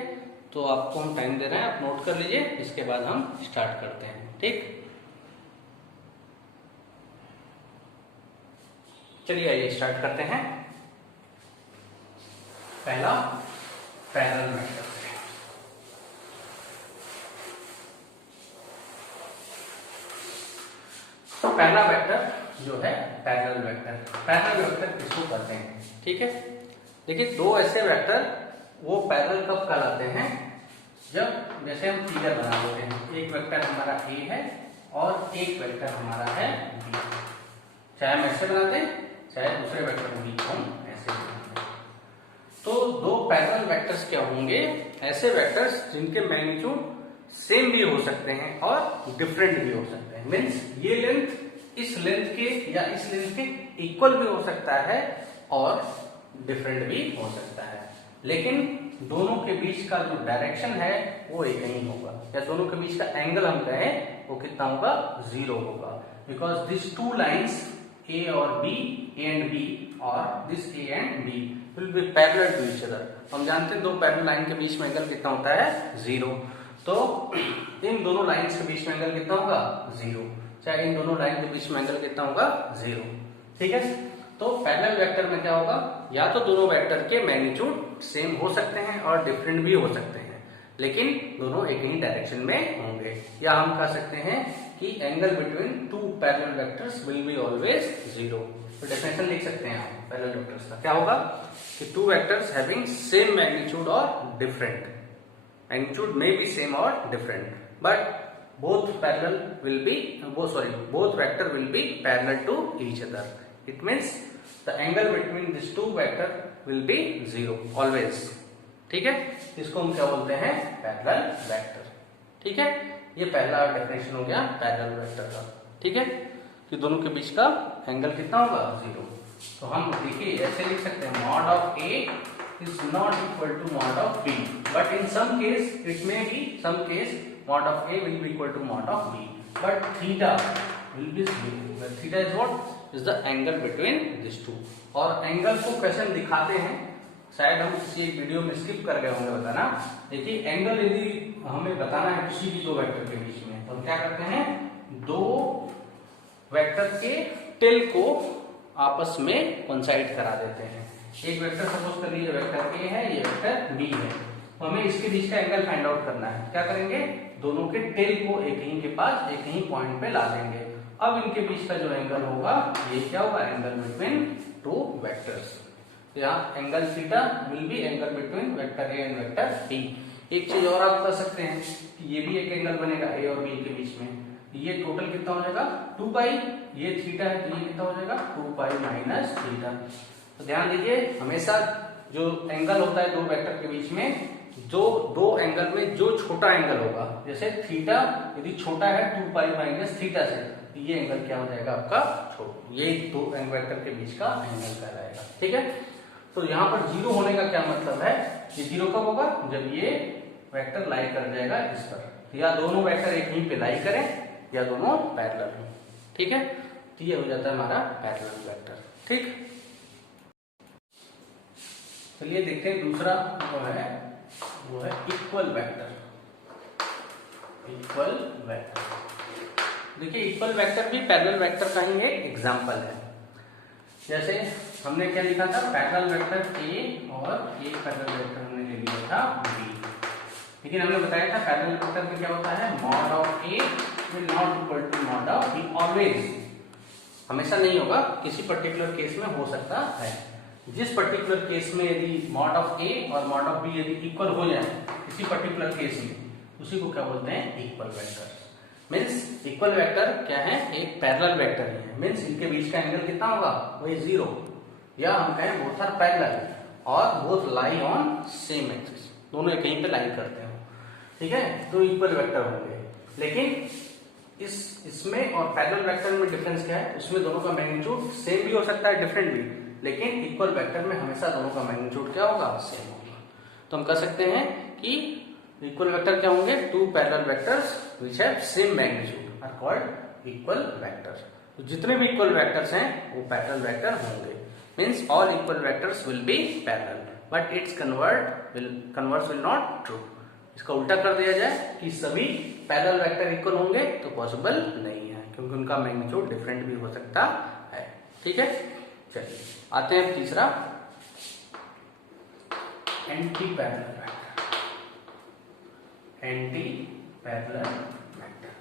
तो आपको हम टाइम दे रहे हैं, आप नोट कर लीजिए, इसके बाद हम स्टार्ट करते हैं, ठीक। चलिए आइए स्टार्ट करते हैं। पहला पैरेलल वेक्टर, तो पहला वेक्टर जो है पैरेलल वेक्टर। पैरेलल वेक्टर किसको कहते हैं? ठीक है, देखिए दो ऐसे वेक्टर वो पैरेलल कब कहलाते हैं? जब जैसे हम फिगर बना लेते हैं, एक वेक्टर हमारा ए है और एक वेक्टर हमारा है बी। चाहे हम ऐसे बना दें, चाहे दूसरे वेक्टर बी को हम ऐसे बना दें। तो दो पैरेलल वेक्टर्स क्या होंगे? ऐसे वेक्टर्स जिनके मैग्नीट्यूड सेम भी हो सकते हैं और डिफरेंट भी हो सकते हैं। मीन्स ये लेंथ इस लेंथ के या इस लेंथ के इक्वल भी हो सकता है और डिफरेंट भी हो सकता है, लेकिन दोनों के बीच का जो डायरेक्शन है वो एक ही होगा, या दोनों के बीच का एंगल हम कहें वो कितना होगा? 0 होगा। Because this two lines A और बी, ए एंड बी, और this A and B will be parallel to each other. हम जानते हैं दो पैरेलल लाइन के बीच में एंगल कितना होता है? 0। तो इन दोनों लाइन्स के बीच में एंगल कितना होगा? 0। चाहे इन दोनों लाइन के बीच में एंगल कितना होगा? 0। ठीक है, तो पैरेलल वेक्टर में क्या होगा? या तो दोनों वेक्टर के मैग्नीट्यूड सेम हो सकते हैं और डिफरेंट भी हो सकते हैं, लेकिन दोनों एक ही डायरेक्शन में होंगे। या हम कह सकते हैं कि angle between to parallel vectors will be always 0। तो डेफिनेशन लिख सकते हैं आप पैरेलल वेक्टर्स का। क्या होगा कि two vectors having same magnitude और different magnitude may be same or different, but both vector will be parallel to each other. It means the angle between these two vector will be 0 always. ठीक है, इसको हम क्या बोलते हैं? Parallel vector. ठीक है, ये पहला डेफिनेशन हो गया पैरेलल वेक्टर का। ठीक है, कि दोनों के बीच का एंगल कितना होगा? 0। तो हम देखिए ऐसे लिख सकते हैं, mod of A is not equal to mod of b, but in some case it may be, some case mod of a will be equal to mod of b, but theta will be 0। theta is what? is the angle between these two। और angle को कैसे दिखाते हैं, शायद हम किसी एक video में स्किप कर गए होंगे बताना। देखिए एंगल यदि हमें बताना है किसी भी दो वेक्टर के बीच में, तो हम क्या करते हैं? दो वेक्टर के टेल को आपस में कोइंसाइड करा देते हैं। एक वेक्टर सपोज कर लीजिए वेक्टर ए है, ये वेक्टर बी है, तो हमें इसके बीच का एंगल फाइंड आउट करना है। क्या करेंगे? दोनों के टेल को एक ही के पास एक ही पॉइंट पे ला देंगे। अब इनके बीच का जो एंगल होगा ये क्या होगा? Angle between two vectors. तो यहाँ angle theta will be angle between vector A and vector B. एक चीज और आप कर सकते हैं कि ये भी एक एंगल बनेगा ए और बी के बीच में। ये टोटल कितना हो जाएगा? 2 पाई। ये थीटा है तो ये कितना हो जाएगा? 2 पाई माइनस थीटा। तो ध्यान दीजिए, हमेशा जो एंगल होता है दो वेक्टर के बीच में, जो दो एंगल में जो छोटा एंगल होगा, जैसे थीटा यदि छोटा है 2 पाई माइनस थीटा से, तो ये एंगल क्या हो जाएगा आपका? छोटा। ये दो वेक्टर के बीच का एंगल कहलाएगा। ठीक है, तो यहाँ पर 0 होने का क्या मतलब है? ये 0 कब होगा? जब ये वेक्टर लाई कर जाएगा इस पर, या दोनों वेक्टर एक ही पे लाई करें या दोनों पैरेलल हो। ठीक है, तो ये हो जाता है हमारा पैरेलल वेक्टर। ठीक, चलिए देखते हैं दूसरा जो है वो है इक्वल वेक्टर। इक्वल वेक्टर, देखिए इक्वल वेक्टर भी पैरेलल वेक्टर का ही एक एग्जांपल है। जैसे हमने क्या लिखा था? पैरेलल वेक्टर ए और एक पैरेलल वेक्टर हमने ले लिया था बी, लेकिन हमने बताया था पैरेलल वेक्टर में क्या होता है? Mod of A will not equal to mod of B always. हमेशा नहीं होगा, किसी पर्टिकुलर केस में हो सकता है। जिस पर्टिकुलर केस में यदि मॉड ऑफ ए और मॉड ऑफ बी यदि इक्वल हो जाए किसी पर्टिकुलर केस में, उसी को क्या बोलते हैं? Equal vector. Means equal vector क्या है? एक पैरेलल वेक्टर ही है। मीन्स इनके बीच का एंगल कितना होगा? वही 0, या हम कहें बोथ आर पैरेलल और both lie on same axis, दोनों एक ही पे लाइन करते हो। ठीक है, तो इक्वल वेक्टर होंगे। लेकिन इसमें और पैरेलल वेक्टर में डिफरेंस क्या है? उसमें दोनों का मैग्नीट्यूड सेम भी हो सकता है, डिफरेंट भी, लेकिन इक्वल वेक्टर में हमेशा दोनों का मैग्नीट्यूड क्या होगा? सेम होगा। तो हम कह सकते हैं कि इक्वल वेक्टर क्या होंगे? Two parallel vectors which have same magnitude are called equal vector. तो जितने भी इक्वल वेक्टर्स हैं वो पैरेलल वेक्टर होंगे। Means all equal vectors will be parallel, but its converse will not true. इसका उल्टा कर दिया जाए कि सभी पैरेलल वेक्टर इक्वल होंगे तो पॉसिबल नहीं है, क्योंकि उनका मैग्नीट्यूड डिफरेंट भी हो सकता है। ठीक है, चलिए आते हैं तीसरा, anti parallel vector. Anti parallel vector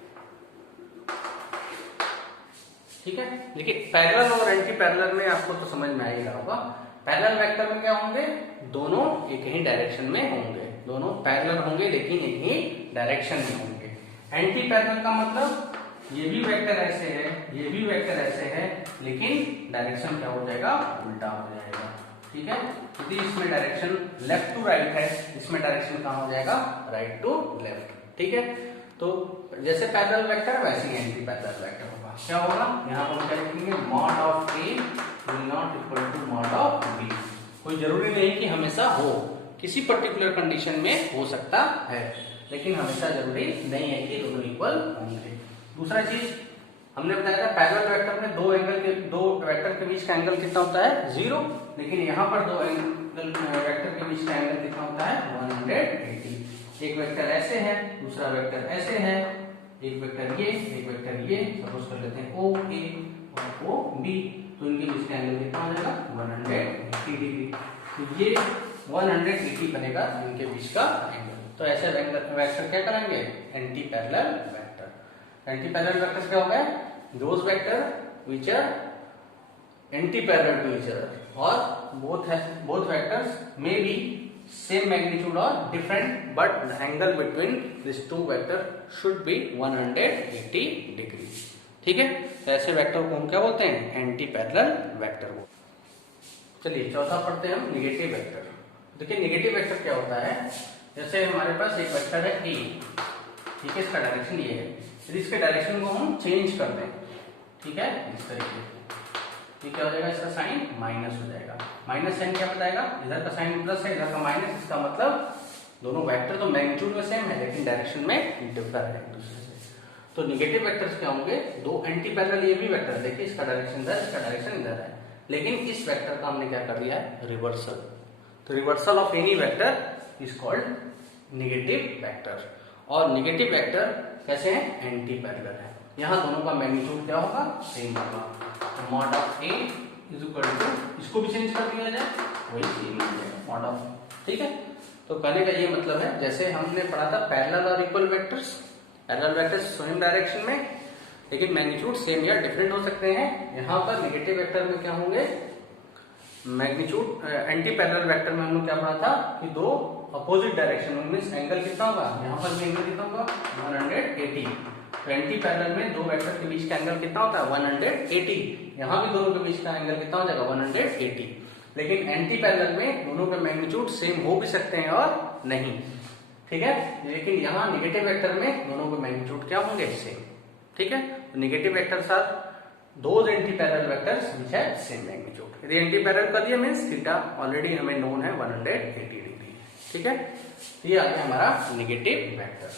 ठीक है। देखिए पैरेलल और एंटी पैरेलल में आपको तो समझ में आ ही रहा होगा। पैरेलल वेक्टर में क्या होंगे, दोनों एक ही डायरेक्शन में होंगे, दोनों पैरेलल होंगे लेकिन एक ही डायरेक्शन में होंगे। एंटी पैरेलल का मतलब ये भी वेक्टर ऐसे है, ये भी वेक्टर ऐसे है, लेकिन डायरेक्शन क्या हो जाएगा, उल्टा हो जाएगा। ठीक है, यदि इसमें डायरेक्शन लेफ्ट टू राइट है, इसमें डायरेक्शन कहाँ हो जाएगा, राइट टू लेफ्ट। ठीक है, तो जैसे पैरेलल वेक्टर वैसे ही एंटी पैरेलल वेक्टर होगा। क्या होगा, यहाँ पर हम क्या लिखेंगे, mod of A will not equal to mod of B. कोई जरूरी नहीं कि हमेशा हो, किसी पर्टिकुलर कंडीशन में हो सकता है, लेकिन हमेशा जरूरी नहीं है कि दोनों इक्वल होंगे। दूसरा चीज हमने बताया था, पैरेलल वेक्टर में दो वेक्टर के बीच का एंगल कितना होता है, 0, लेकिन यहाँ पर दो वेक्टर के बीच का एंगल कितना होता है, 180। एक वेक्टर ऐसे है, दूसरा वेक्टर ऐसे है, एक वेक्टर ये, एक वेक्टर ये, सपोज कर लेते हैं ओ ए और ओ बी, तो इनके बीच का एंगल कितना हो जाएगा, 180 डिग्री। तो ये 180 बनेगा इनके बीच का एंगल। तो ऐसे वेक्टर क्या करेंगे, anti parallel vector. Anti parallel vectors क्या हो गए, those vector which are anti parallel to each other, और both vectors may be same magnitude or different, but the angle between these two vector should be 180 degree। ठीक है, तो ऐसे vector को हम क्या बोलते हैं, एंटी पैरेलल वेक्टर को। चलिए चौथा पढ़ते हैं हम, निगेटिव वेक्टर। देखिए निगेटिव वेक्टर क्या होता है, जैसे हमारे पास एक वेक्टर है ए, ठीक है, इसका डायरेक्शन ये है, यदि इसके डायरेक्शन को हम चेंज कर दें, ठीक है, इस तरीके से, ये क्या हो जाएगा, इसका साइन माइनस हो जाएगा। माइनस साइन क्या बताएगा, इधर का साइन प्लस है, इधर का माइनस, इसका मतलब दोनों वेक्टर तो मैग्नीट्यूड में सेम है लेकिन डायरेक्शन में डिफर है एक दूसरे से। तो निगेटिव वेक्टर्स क्या होंगे, दो एंटी पैरेलल ये भी वेक्टर है, देखिए इसका डायरेक्शन इधर, इसका डायरेक्शन इधर है, लेकिन इस वेक्टर का हमने क्या कर दिया है, रिवर्सल। तो reversal of any vector is called negative vector. और निगेटिव वेक्टर कैसे हैं, एंटी पैरेलल है। यहाँ दोनों का मैग्नीट्यूड क्या होगा, सेम होगा। Mod of A is equal to, इसको भी चेंज कर दिया जाए, वही सेम हो जाएगा, मॉड ऑफ। ठीक है, तो कहने का ये मतलब है, जैसे हमने पढ़ा था पैरेलल और equal vectors, parallel vectors same direction में लेकिन मैग्नीट्यूड सेम या डिफरेंट हो सकते हैं। यहाँ पर निगेटिव वेक्टर में क्या होंगे, मैग्नीट्यूड, एंटी पैरेलल वेक्टर में हमने क्या पढ़ा था कि दो अपोजिट डायरेक्शन में मींस एंगल कितना होगा, यहाँ पर भी एंगल कितना होगा, 180। तो एंटी पैरेलल में दो वेक्टर के बीच का एंगल कितना होता है, 180। यहाँ भी दोनों के बीच का एंगल कितना हो जाएगा, 180। लेकिन एंटी पैरेलल में दोनों के मैग्नीट्यूड सेम हो भी सकते हैं और नहीं, ठीक है, लेकिन यहाँ निगेटिव वेक्टर में दोनों के मैग्नीट्यूड क्या होंगे, सेम। ठीक है, तो negative vectors are those anti parallel vectors which have same magnitude. यदि एंटी पैरेलल कर दिया मींस थीटा ऑलरेडी हमें नोन है 180 डिग्री। ठीक है, तो ये आ गया हमारा निगेटिव वेक्टर।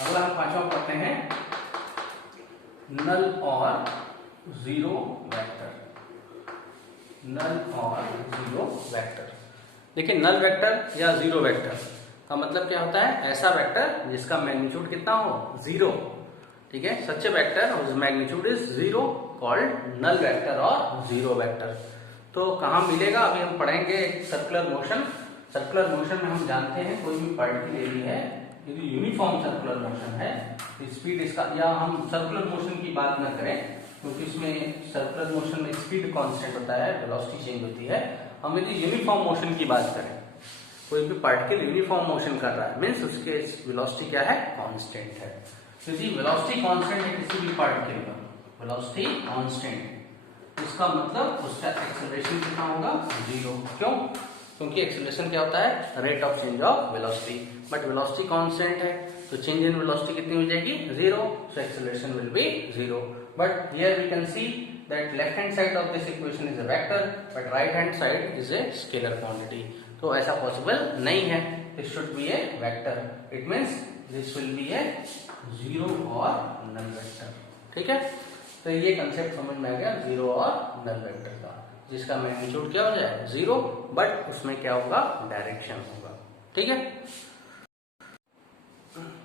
अगला हम पांचवा पढ़ते हैं, नल और जीरो वेक्टर। नल और जीरो वेक्टर, देखिए नल वेक्टर या जीरो वेक्टर का मतलब क्या होता है, ऐसा वेक्टर जिसका मैग्नीट्यूड कितना हो, 0। ठीक है, such a vector whose magnitude is 0 called null vector और जीरो वेक्टर। तो कहाँ मिलेगा, अभी हम पढ़ेंगे सर्कुलर मोशन। सर्कुलर मोशन में हम जानते हैं कोई भी पार्टिकल ले ली है, यदि यूनिफॉर्म सर्कुलर मोशन है तो स्पीड इसका, या हम सर्कुलर मोशन की बात न करें क्योंकि इसमें सर्कुलर मोशन में स्पीड कांस्टेंट होता है, वेलोसिटी चेंज होती है। हम यदि यूनिफॉर्म मोशन की बात करें, कोई भी पार्टिकल यूनिफॉर्म मोशन कर रहा है मीन्स उसके वेलोसिटी क्या है, कांस्टेंट है। यदि वेलोसिटी कांस्टेंट है किसी भी पार्टिकल का, वेलोसिटी कांस्टेंट, इसका मतलब उसका एक्सेलरेशन कितना होगा, 0। क्यों, क्योंकि एक्सेलरेशन क्या होता है, rate of change of velocity, but velocity constant है तो चेंज इन वेलोसिटी कितनी हो जाएगी, 0। So acceleration will be 0। But here we can see that left hand side of this equation is a vector but right hand side is a scalar quantity. तो ऐसा possible नहीं है, this should be a vector, it means this will be a zero और null vector. ठीक है, तो ये concept समझ में आ गया, जीरो और नल वेक्टर का, जिसका मैग्नीट्यूड क्या हो जाए, 0, बट उसमें क्या होगा, डायरेक्शन होगा। ठीक है,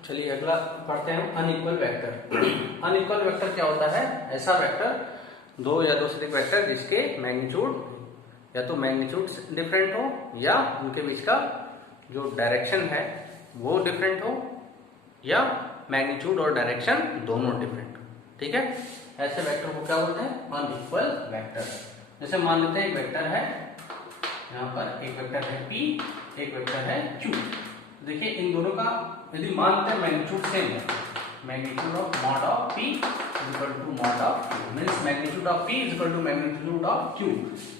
चलिए अगला पढ़ते हैं अनइक्वल वेक्टर। अनइक्वल वेक्टर क्या होता है, ऐसा वेक्टर, दो या दो से अधिक वेक्टर जिसके मैग्नीट्यूड या तो मैग्नीट्यूड डिफरेंट हो या उनके बीच का जो डायरेक्शन है वो डिफरेंट हो या मैग्नीट्यूड और डायरेक्शन दोनों डिफरेंट। ठीक है, ऐसे वेक्टर को क्या बोलते हैं? Unequal vector. जैसे मान लेते हैं एक वेक्टर है, यहाँ पर एक वेक्टर है P, एक वेक्टर है Q। देखिए इन दोनों का यदि मानते हैं मैग्नीट्यूड सेम है, magnitude of mod of P equal to mod of Q, means magnitude of P equal to magnitude of Q,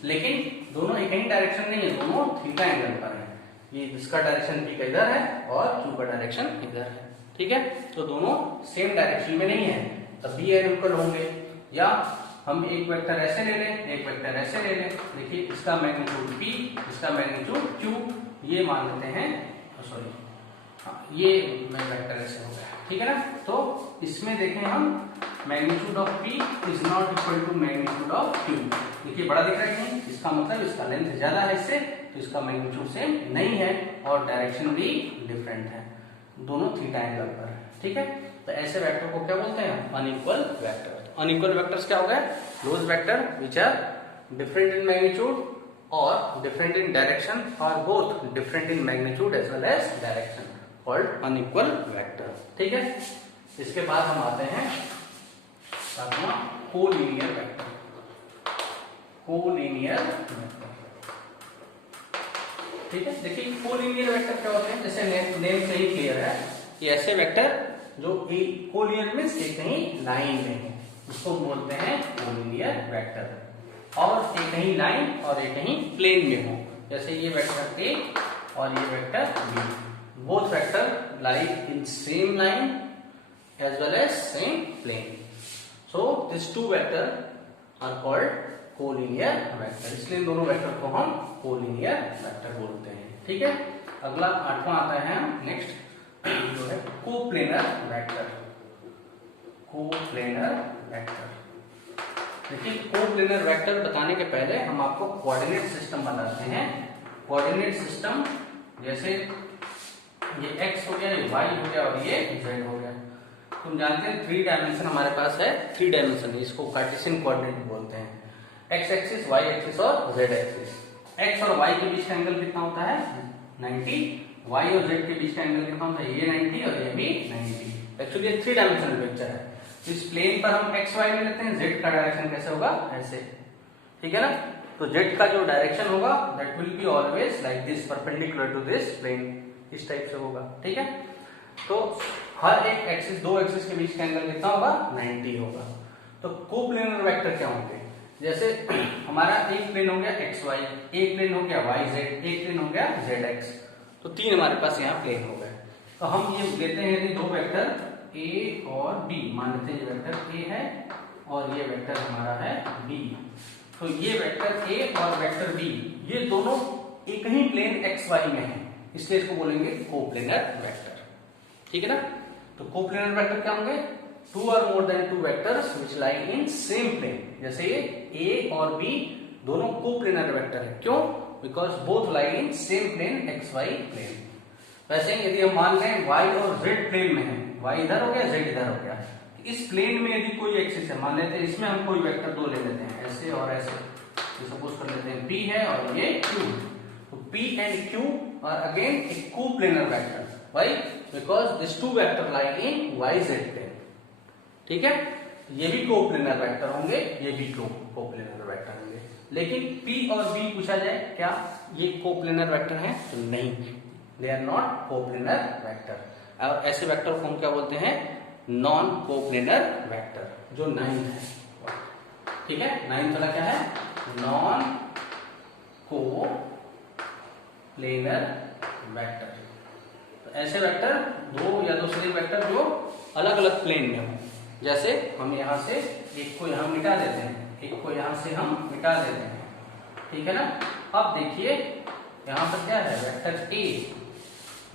लेकिन दोनों एक ही डायरेक्शन नहीं है, दोनों थीटा एंगल पर है। ये इसका डायरेक्शन P का इधर है और Q का डायरेक्शन इधर है, ठीक है। तो दोनों सेम डायरेक्शन में नहीं है, तब भी अनइक्वल होंगे। या हम एक वेक्टर ऐसे ले लें, एक वेक्टर ऐसे ले लें। देखिए इसका मैग्नीट्यूड P, इसका मैग्नीट्यूड Q, ये मान लेते हैं, सॉरी ये वेक्टर ऐसे हो गया, ठीक है ना। तो इसमें देखें हम magnitude of P is not equal to magnitude of Q। देखिए बड़ा दिख रहा है कहीं, इसका मतलब इसका लेंथ ज्यादा है इससे, तो इसका मैग्नीट्यूड सेम नहीं है और डायरेक्शन भी डिफरेंट है, दोनों थीटा एंगल पर है, ठीक है। तो ऐसे वेक्टर को क्या बोलते हैं? Unequal vector. अनइक्वल वेक्टर्स क्या हो गए? Those vector which are different in magnitude और डिफरेंट इन डायरेक्शन और both different in magnitude as well as direction, called unequal vector, ठीक है। इसके बाद हम आते हैं सातवां, कोलिनियर वेक्टर। कोलिनियर वेक्टर, ठीक है। देखिए कोलिनियर वेक्टर क्या होते हैं? जैसे नेम से ही क्लियर है कि ऐसे वेक्टर जो कोलिनियर मींस एक कहीं लाइन में है, उसको बोलते हैं कोलिनियर वेक्टर। और एक कहीं लाइन और एक कहीं प्लेन में हो, जैसे ये वेक्टर A और ये vector B, both vector lie in same line as well as same plane. So these two vector are called collinear vector. इसलिए इन दोनों वेक्टर को हम collinear vector बोलते हैं, ठीक है। अगला आठवां आता है नेक्स्ट, जो है कोप्लेनर वेक्टर। कोप्लेनर वेक्टर, देखिए कोप्लेनर वेक्टर बताने के पहले हम आपको कोऑर्डिनेट सिस्टम बताते हैं। कोऑर्डिनेट सिस्टम जैसे ये x हो गया, ये y हो गया और ये z हो गया। तुम जानते हैं 3 डायमेंशन हमारे पास है, 3 डायमेंशन, इसको कार्टेशियन कोऑर्डिनेट बोलते हैं। x एक्सिस, y एक्सिस और z एक्सिस। x और y के बीच का एंगल कितना होता है? 90। y और z के बीच का एंगल कितना होता है? ये 90 और ये भी 90। एक्चुअली ये 3 डायमेंशनल पिक्चर है। तो इस प्लेन पर हम x y ले लेते हैं, z का डायरेक्शन कैसे होगा? ऐसे, ठीक है ना। तो z का जो डायरेक्शन होगा that will be always like this, perpendicular to this plane, इस टाइप से होगा, ठीक है। तो हर एक एक्सिस, दो एक्सिस के बीच का एंगल कितना होगा? 90 होगा। तो कोप्लेनर वेक्टर क्या होंगे? जैसे हमारा एक प्लेन हो गया xy, एक प्लेन हो गया yz, एक प्लेन हो गया zx, तो 3 हमारे पास यहाँ प्लेन हो गए। तो हम ये लेते हैं यदि दो वेक्टर a और b, मान लेते हैं ये वेक्टर a है और ये वेक्टर हमारा है b। तो ये वेक्टर a और वेक्टर b, ये दोनों एक ही प्लेन xy में है, इसलिए इसको बोलेंगे कोप्लेनर वेक्टर, ठीक है ना। तो कोप्लेनर वेक्टर क्या होंगे? 2 or more than 2 vectors which lie in same plane। जैसे ये a और b दोनों कोप्लेनर वेक्टर है, क्यों? Because both lie in same plane xy plane. वैसे यदि हम मान लें y और z प्लेन में है, y इधर हो गया, z इधर हो गया, इस प्लेन में यदि कोई एक्सिस है, मान लेते हैं इसमें हम कोई वेक्टर 2 ले लेते हैं, ऐसे और ऐसे, तो सपोज कर लेते हैं p है और ये q। तो p and q are again a coplanar vector. Why? Because these two vector lie in yz plane, ठीक है। ये भी कोप्लेनर वेक्टर होंगे, ये भी कोप्लेनर वेक्टर होंगे। लेकिन p और b पूछा जाए क्या ये कोप्लेनर वेक्टर हैं? तो नहीं, they are not coplanar vector. और ऐसे वेक्टर को हम क्या बोलते हैं? नॉन कोप्लेनर वेक्टर, जो 9th है, ठीक है। 9th वाला क्या है? Non coplanar vector. तो ऐसे वेक्टर, दो या दो से अधिक वेक्टर जो अलग अलग प्लेन में हो, जैसे हम यहाँ से एक को यहाँ मिटा देते हैं, एक को यहाँ से हम मिटा देते हैं, ठीक है ना। अब देखिए यहाँ पर क्या है? वेक्टर a,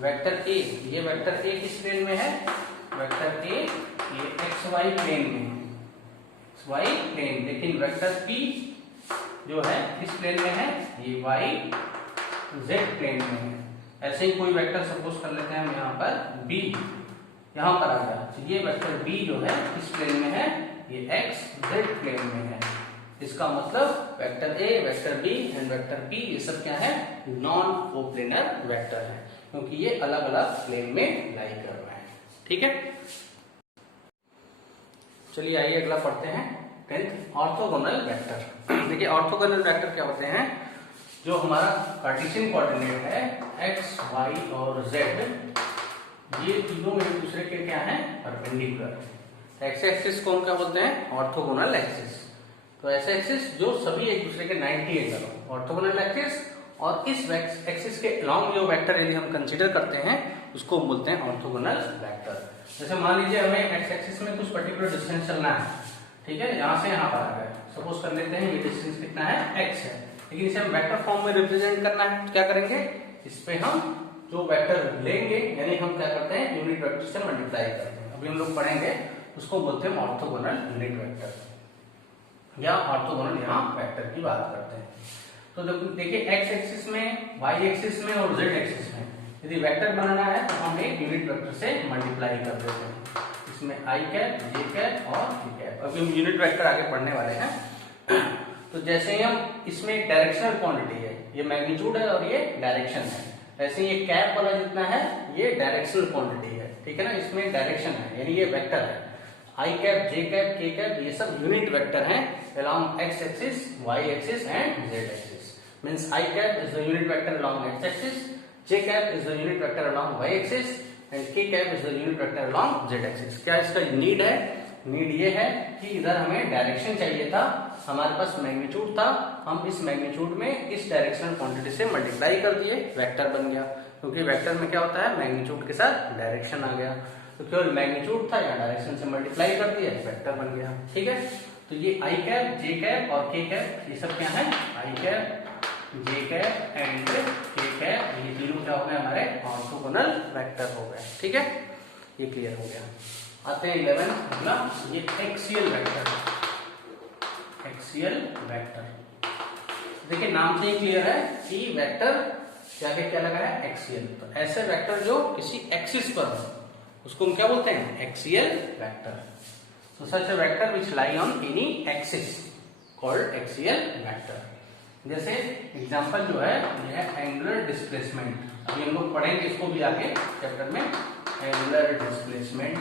वेक्टर a, ये वेक्टर a किस प्लेन में है? वेक्टर a ये xy प्लेन में है, xy प्लेन। लेकिन वेक्टर p जो है किस प्लेन में है? ये y z प्लेन में है। ऐसे ही कोई वेक्टर सपोज कर लेते हैं हम यहाँ पर b, यहाँ पर आ गया, तो ये वेक्टर b जो है किस प्लेन में है? ये x z प्लेन में है। इसका मतलब vector a, vector b and vector p ये सब क्या है? नॉन कोप्लेनर वेक्टर है, क्योंकि ये अलग अलग प्लेन में लाई कर रहे हैं, ठीक है। चलिए आइए अगला पढ़ते हैं 10th ऑर्थोगोनल वेक्टर। देखिए ऑर्थोगोनल वेक्टर क्या होते हैं, जो हमारा कार्टेशियन कोऑर्डिनेट है x, y और z, ये तीनों एक दूसरे के क्या हैं, परपेंडिकुलर। एक्स एक्सिस को हम क्या बोलते हैं, ऑर्थोगोनल एक्सिस। तो ऐसे एक्सिस जो सभी एक दूसरे के 90 एंगल हो, ऑर्थोगोनल एक्सिस। और इस एक्सिस के अलोंग जो वेक्टर यदि हम कंसीडर करते हैं उसको हम बोलते हैं ऑर्थोगोनल वेक्टर। जैसे मान लीजिए हमें एक्स एक्सिस में कुछ पर्टिकुलर डिस्टेंस चलना है, ठीक है, यहाँ से यहाँ पर आ गया, सपोज कर लेते हैं ये डिस्टेंस कितना है, x है, लेकिन इसे हम वेक्टर फॉर्म में रिप्रेजेंट करना है, तो क्या करेंगे, इस पे हम जो वेक्टर लेंगे, यानी हम क्या करते हैं, यूनिट वेक्टर से मल्टीप्लाई करते हैं। अभी हम लोग पढ़ेंगे उसको बोलते हैं ऑर्थोगोनल यूनिट वेक्टर या ऑर्थोगोनल यहाँ वेक्टर की बात करते हैं। तो देखिए एक्स एक्सिस में, वाई एक्सिस में और जेड एक्सिस में यदि वेक्टर बनाना है तो हम एक यूनिट वेक्टर से मल्टीप्लाई कर देते हैं। इसमें आई कैप, जे कैप और के कैप। अभी हम यूनिट वेक्टर आगे पढ़ने वाले हैं। तो जैसे ही हम इसमें एक डायरेक्शनल क्वांटिटी है, ये मैग्नीट्यूड है और ये डायरेक्शन है, ऐसे ही ये कैप वाला जितना है ये डायरेक्शनल क्वांटिटी है, ठीक है ना, इसमें डायरेक्शन है, यानी ये वेक्टर है। आई कैप, जे कैप, के कैप ये सब यूनिट वेक्टर हैं along x axis, y axis and z axis. Means I cap is the unit vector along x axis, j cap is the unit vector along y axis and k cap is the unit vector along z axis. क्या इसका need है, need ये है कि इधर हमें direction चाहिए था, हमारे पास मैग्नीट्यूड था, हम इस मैग्नीट्यूड में इस डायरेक्शनल क्वांटिटी से मल्टीप्लाई कर दिए, वेक्टर बन गया। क्योंकि वेक्टर में क्या होता है, मैग्नीट्यूड के साथ डायरेक्शन आ गया, तो केवल मैग्नीट्यूड था या डायरेक्शन से मल्टीप्लाई कर दिया, वेक्टर बन गया, ठीक है। तो ये आई कैप, जे कैप और के कैप ये सब क्या है, आई कैप, जे कैप एंड के कैप, ये तीनों क्या हो गए हमारे ऑर्थोगोनल वेक्टर हो गए, ठीक है, ये क्लियर हो गया। आते हैं 11 अगला, ये एक्सियल वेक्टर। एक्सियल वेक्टर देखिए नाम से ही क्लियर है कि वेक्टर क्या लगा है, एक्सियल। तो ऐसे वेक्टर जो किसी एक्सिस पर हो उसको हम क्या बोलते हैं, axial vector. So such a vector which lie on any axis called axial vector. जैसे एग्जांपल जो है ये है एंगुलर डिस्प्लेसमेंट। अभी हम लोग पढ़ेंगे इसको भी आगे चैप्टर में, एंगुलर डिस्प्लेसमेंट,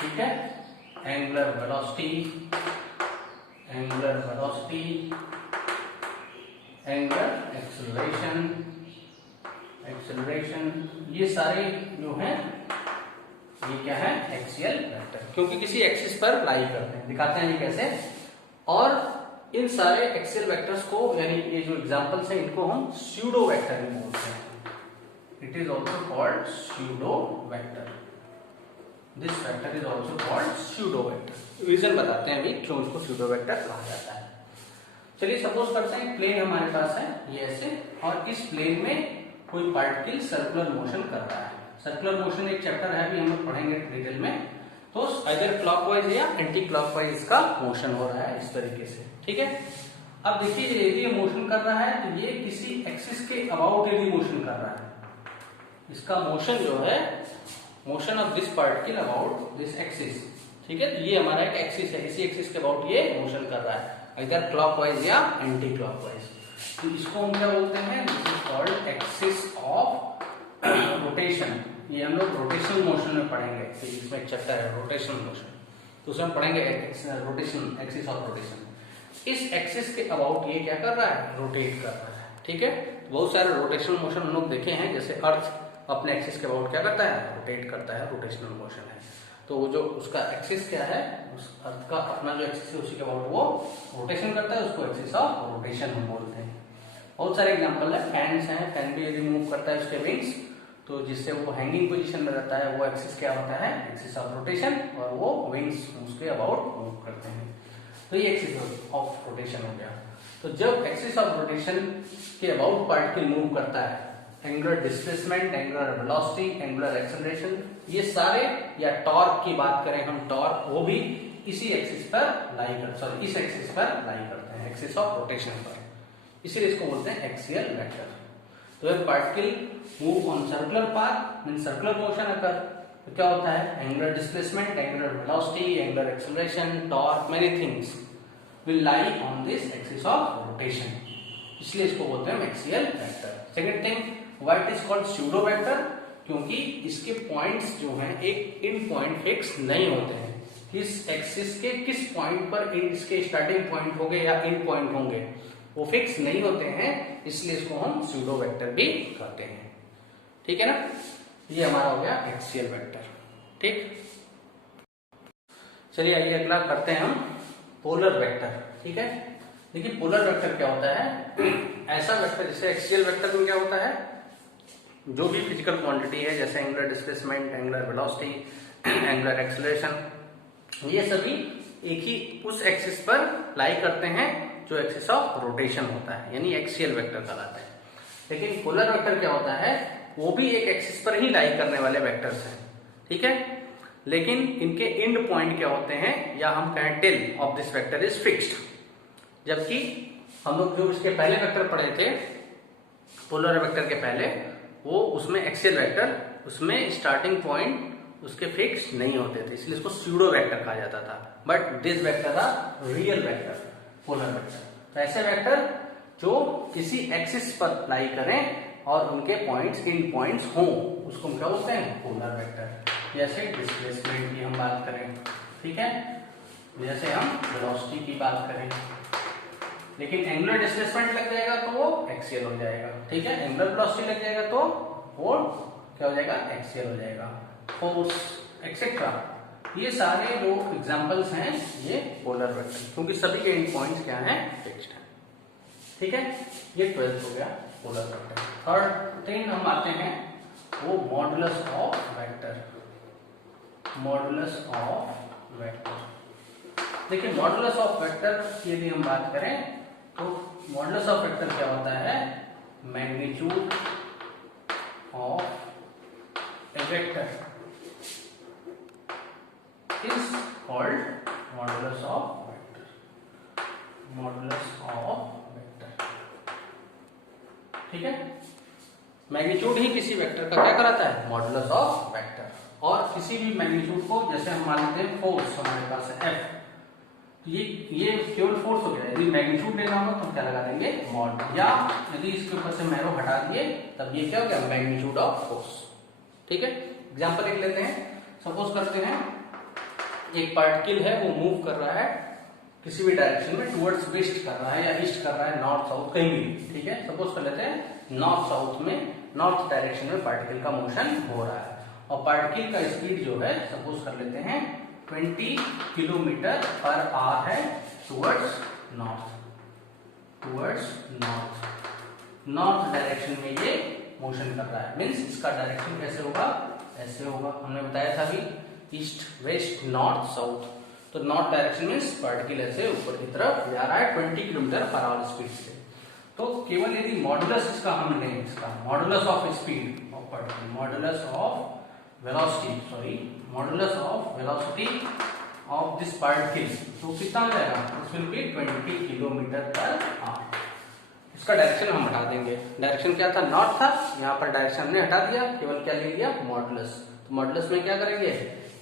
ठीक है, angular velocity, angular velocity, angular acceleration, acceleration, ये सारे जो हैं ये क्या है, एक्सियल वेक्टर, क्योंकि किसी एक्सिस पर लाई करते हैं। दिखाते हैं ये कैसे। और इन सारे एक्सियल वेक्टर्स को, यानी ये जो एग्जांपल्स हैं इनको हम स्यूडो वेक्टर भी बोलते हैं। It is also called pseudo vector. This vector is also called pseudo vector. Reason बताते हैं अभी क्यों इसको स्यूडो वेक्टर कहा जाता है। चलिए सपोज करते हैं प्लेन हमारे पास है ये ऐसे, और इस प्लेन में कोई पार्टिकल सर्कुलर मोशन कर रहा है। सर्कुलर मोशन एक चैप्टर है, अभी हम लोग पढ़ेंगे डिटेल में। तो आइदर क्लॉकवाइज या एंटी क्लॉकवाइज इसका मोशन हो रहा है इस तरीके से, ठीक है। अब देखिए यदि ये मोशन कर रहा है तो ये किसी एक्सिस के अबाउट यदि मोशन कर रहा है, इसका मोशन जो है, motion of this particle about this axis, ठीक है। तो ये हमारा एक एक्सिस है, इसी एक्सिस के अबाउट ये मोशन कर रहा है, आइदर क्लॉकवाइज या एंटी क्लॉकवाइज। तो इसको हम क्या बोलते हैं, this is called axis of rotation. ये हम लोग रोटेशनल मोशन में पढ़ेंगे, तो इसमें एक चैप्टर है रोटेशनल मोशन, तो उसमें पढ़ेंगे रोटेशन, एक्सिस ऑफ रोटेशन। इस एक्सिस के अबाउट ये क्या कर रहा है, रोटेट कर रहा है, ठीक है। बहुत सारे रोटेशनल मोशन हम लोग देखे हैं, जैसे अर्थ अपने एक्सिस के अबाउट क्या करता है, रोटेट करता है, रोटेशनल मोशन है। तो जो उसका एक्सिस क्या है, उस अर्थ का अपना जो एक्सिस है उसी के अबाउट वो रोटेशन करता है, उसको एक्सिस ऑफ रोटेशन हम बोलते हैं। बहुत सारे एग्जांपल है, फैंस हैं, फैन भी यदि मूव करता है उसके विंग्स, तो जिससे वो हैंगिंग पोजीशन में रहता है, वो एक्सिस क्या होता है, एक्सिस ऑफ रोटेशन, और वो विंग्स उसके अबाउट मूव करते हैं, तो ये एक्सिस ऑफ रोटेशन हो गया। तो जब एक्सिस ऑफ रोटेशन के अबाउट पार्टिकल मूव करता है, angular displacement, angular velocity, angular acceleration, ये सारे, या टॉर्क की बात करें हम, टॉर्क वो भी इसी एक्सिस पर लाई कर, सॉरी इस एक्सिस पर लाई करते हैं, एक्सिस ऑफ रोटेशन पर, इसीलिए इसको बोलते हैं एक्सियल वेक्टर। तो एक particle move on circular path, mean circular motion occur, तो क्या होता है, angular displacement, angular velocity, angular acceleration, torque, many things will lie on this axis of rotation, इसलिए इसको बोलते हैं axial vector. Second thing, why it is called pseudo vector, क्योंकि इसके पॉइंट्स जो हैं एक इन पॉइंट फिक्स नहीं होते हैं, किस एक्सिस के किस पॉइंट पर इसके स्टार्टिंग पॉइंट होंगे या एंड पॉइंट होंगे वो फिक्स नहीं होते हैं, इसलिए इसको हम स्यूडो वेक्टर भी कहते हैं। ठीक है ना, ये हमारा हो गया एक्सियल वेक्टर। ठीक, चलिए आइए अगला करते हैं हम पोलर वेक्टर। ठीक है, देखिए पोलर वेक्टर क्या होता है, ऐसा वेक्टर जैसे एक्सियल वेक्टर में क्या होता है, जो भी फिजिकल क्वांटिटी है जैसे angular displacement, angular velocity, angular acceleration, ये सभी एक ही उस एक्सिस पर लाई करते हैं जो एक्सिस ऑफ रोटेशन होता है, यानी एक्सियल वेक्टर कहलाता है। लेकिन पोलर वेक्टर क्या होता है, वो भी एक एक्सिस पर ही लाई करने वाले वेक्टर्स हैं। ठीक है, लेकिन इनके एंड पॉइंट क्या होते हैं, या हम कहें tail of this vector is fixed. जबकि हम लोग जो इसके पहले वेक्टर पढ़े थे पोलर वेक्टर के पहले, वो उसमें एक्सियल वेक्टर, उसमें स्टार्टिंग पॉइंट उसके फिक्स नहीं होते थे, इसलिए इसको स्यूडो वेक्टर कहा जाता था। But this vector are real vector, polar vector. तो ऐसे वेक्टर जो किसी एक्सिस पर लाई करें और उनके पॉइंट्स इन पॉइंट्स हों, उसको हम क्या बोलते हैं, पोलर वेक्टर। जैसे डिस्प्लेसमेंट की हम बात करें, ठीक है, जैसे हम वेलोसिटी की बात करें, लेकिन एंगुलर डिस्प्लेसमेंट लग जाएगा तो वो एक्सियल हो जाएगा। ठीक है, एंगुलर वेलोसिटी लग जाएगा तो वो क्या हो जाएगा, एक्सियल हो जाएगा। फोर्स एक्सेट्रा, ये सारे जो एग्जांपल्स हैं ये पोलर वेक्टर, क्योंकि सभी के एंड पॉइंट्स क्या हैं, फिक्स्ड हैं। ठीक है, ये 12th हो गया पोलर वेक्टर। थर्ड थिंग हम आते हैं वो modulus of vector. Modulus of vector, देखिए मॉडुलस ऑफ वेक्टर की यदि हम बात करें तो मॉडुलस ऑफ वेक्टर क्या होता है, magnitude of a vector is called modulus of vector. Modulus of vector, ठीक है, मैग्नीट्यूड ही किसी वेक्टर का क्या कराता है, मॉडुलस ऑफ वेक्टर। और किसी भी मैग्नीट्यूड को, जैसे हम मान लेते हैं फोर्स हमारे पास है F, ये केवल फोर्स हो गया। यदि मैग्नीट्यूड लेना हो तो क्या लगा देंगे, मॉड, या यदि इसके ऊपर से मैरो हटा दिए तब ये क्या हो गया, मैग्नीट्यूड ऑफ फोर्स। ठीक है, एग्जांपल एक लेते हैं, सपोज करते हैं एक पार्टिकल है वो मूव कर रहा है किसी भी डायरेक्शन में, टुवर्ड्स वेस्ट कर रहा है या ईस्ट कर रहा है, नॉर्थ साउथ कहीं भी। ठीक है, सपोज कर लेते हैं नॉर्थ साउथ में, नॉर्थ डायरेक्शन में पार्टिकल का मोशन हो रहा है, और पार्टिकल का स्पीड जो है सपोज कर लेते हैं 20 किलोमीटर पर आवर है towards north, towards north, north direction में ये मोशन कर रहा है। मीन्स इसका डायरेक्शन कैसे होगा, ऐसे होगा, हमने बताया था अभी, ईस्ट वेस्ट नॉर्थ साउथ। तो नॉर्थ डायरेक्शन में पार्टिकल ऐसे ऊपर की तरफ जा रहा है 20 किलोमीटर पर आवर स्पीड से। तो केवल यदि मॉडुलस इसका हम लें, इसका modulus of speed of particle, modulus of velocity, sorry modulus of velocity of this particle, तो कितना हो जाएगा, it will be 20 kilometre per hour. इसका डायरेक्शन हम हटा देंगे, डायरेक्शन क्या था, नॉर्थ था, यहाँ पर डायरेक्शन हमने हटा दिया, केवल क्या ले लिया, मॉडुलस। तो मॉडुलस में क्या करेंगे,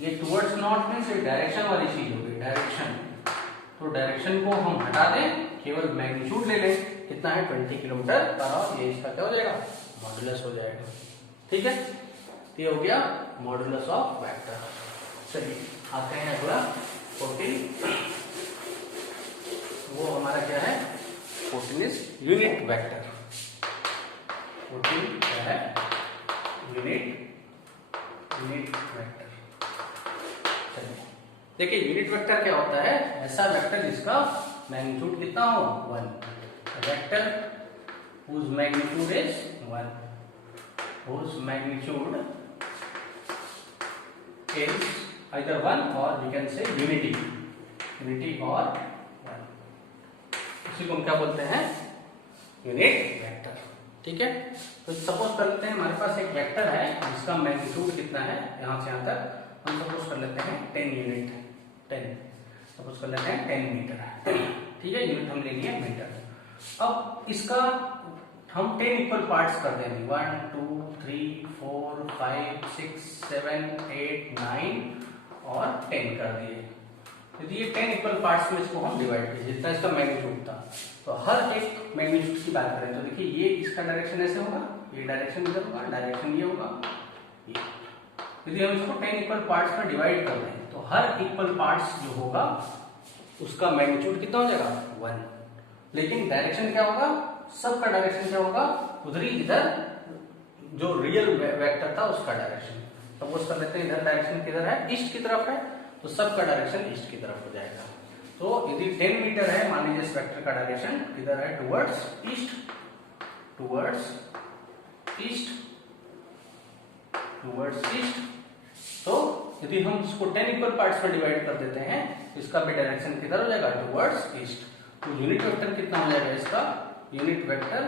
ये टुवर्ड्स नॉर्थ में से डायरेक्शन वाली चीज होगी, डायरेक्शन, तो डायरेक्शन को हम हटा दें, केवल मैग्नीट्यूड ले लें, कितना है 20 किलोमीटर पर आवर, ये इसका क्या हो जाएगा, मॉडुलस हो जाएगा। ठीक है, ये हो गया मॉडुलस ऑफ वेक्टर। चलिए आते हैं अगला 14, वो हमारा क्या है, 14 इज यूनिट वेक्टर। 14 क्या है, यूनिट वेक्टर। देखिए यूनिट वेक्टर क्या होता है, ऐसा वेक्टर जिसका मैग्नीट्यूड कितना हो, 1, vector whose magnitude is 1, whose magnitude is either 1 or we can say unity or 1, इसी को हम क्या बोलते हैं, यूनिट वेक्टर। ठीक है, तो सपोज कर लेते हैं हमारे पास एक वेक्टर है जिसका मैग्नीट्यूड कितना है, यहाँ से यहाँ तक हम सपोज कर लेते हैं 10 यूनिट, 10 सपोज कर लेते हैं 10 मीटर। ठीक है, यूनिट हम ले लिए मीटर। अब इसका हम 10 इक्वल पार्ट्स कर देंगे, 1 2 3 4 5 6 7 8 9 और 10 कर दिए। यदि ये 10 इक्वल पार्ट्स में इसको हम डिवाइड कीजिए, जितना इसका मैग्नीट्यूड था, तो हर एक मैग्नीट्यूड की बात करें तो देखिए ये इसका डायरेक्शन ऐसे होगा, ये डायरेक्शन इधर होगा, डायरेक्शन ये होगा। यदि हम इसको 10 इक्वल पार्ट्स में डिवाइड कर दें तो हर इक्वल पार्ट्स जो होगा उसका मैग्नीट्यूड कितना हो जाएगा 1। लेकिन डायरेक्शन क्या होगा, सबका डायरेक्शन क्या होगा, उधर ही इधर जो रियल वेक्टर था उसका डायरेक्शन। सपोज कर लेते हैं इधर डायरेक्शन किधर है, ईस्ट की तरफ है, तो सबका डायरेक्शन ईस्ट की तरफ हो जाएगा। तो यदि 10 मीटर है, मान लीजिए इस वेक्टर का डायरेक्शन किधर है, towards east, towards east, towards east. तो यदि हम इसको 10 इक्वल पार्ट्स में डिवाइड कर देते हैं, इसका भी डायरेक्शन किधर हो जाएगा, टुवर्ड्स ईस्ट। तो यूनिट वेक्टर कितना हो जाएगा इसका, unit vector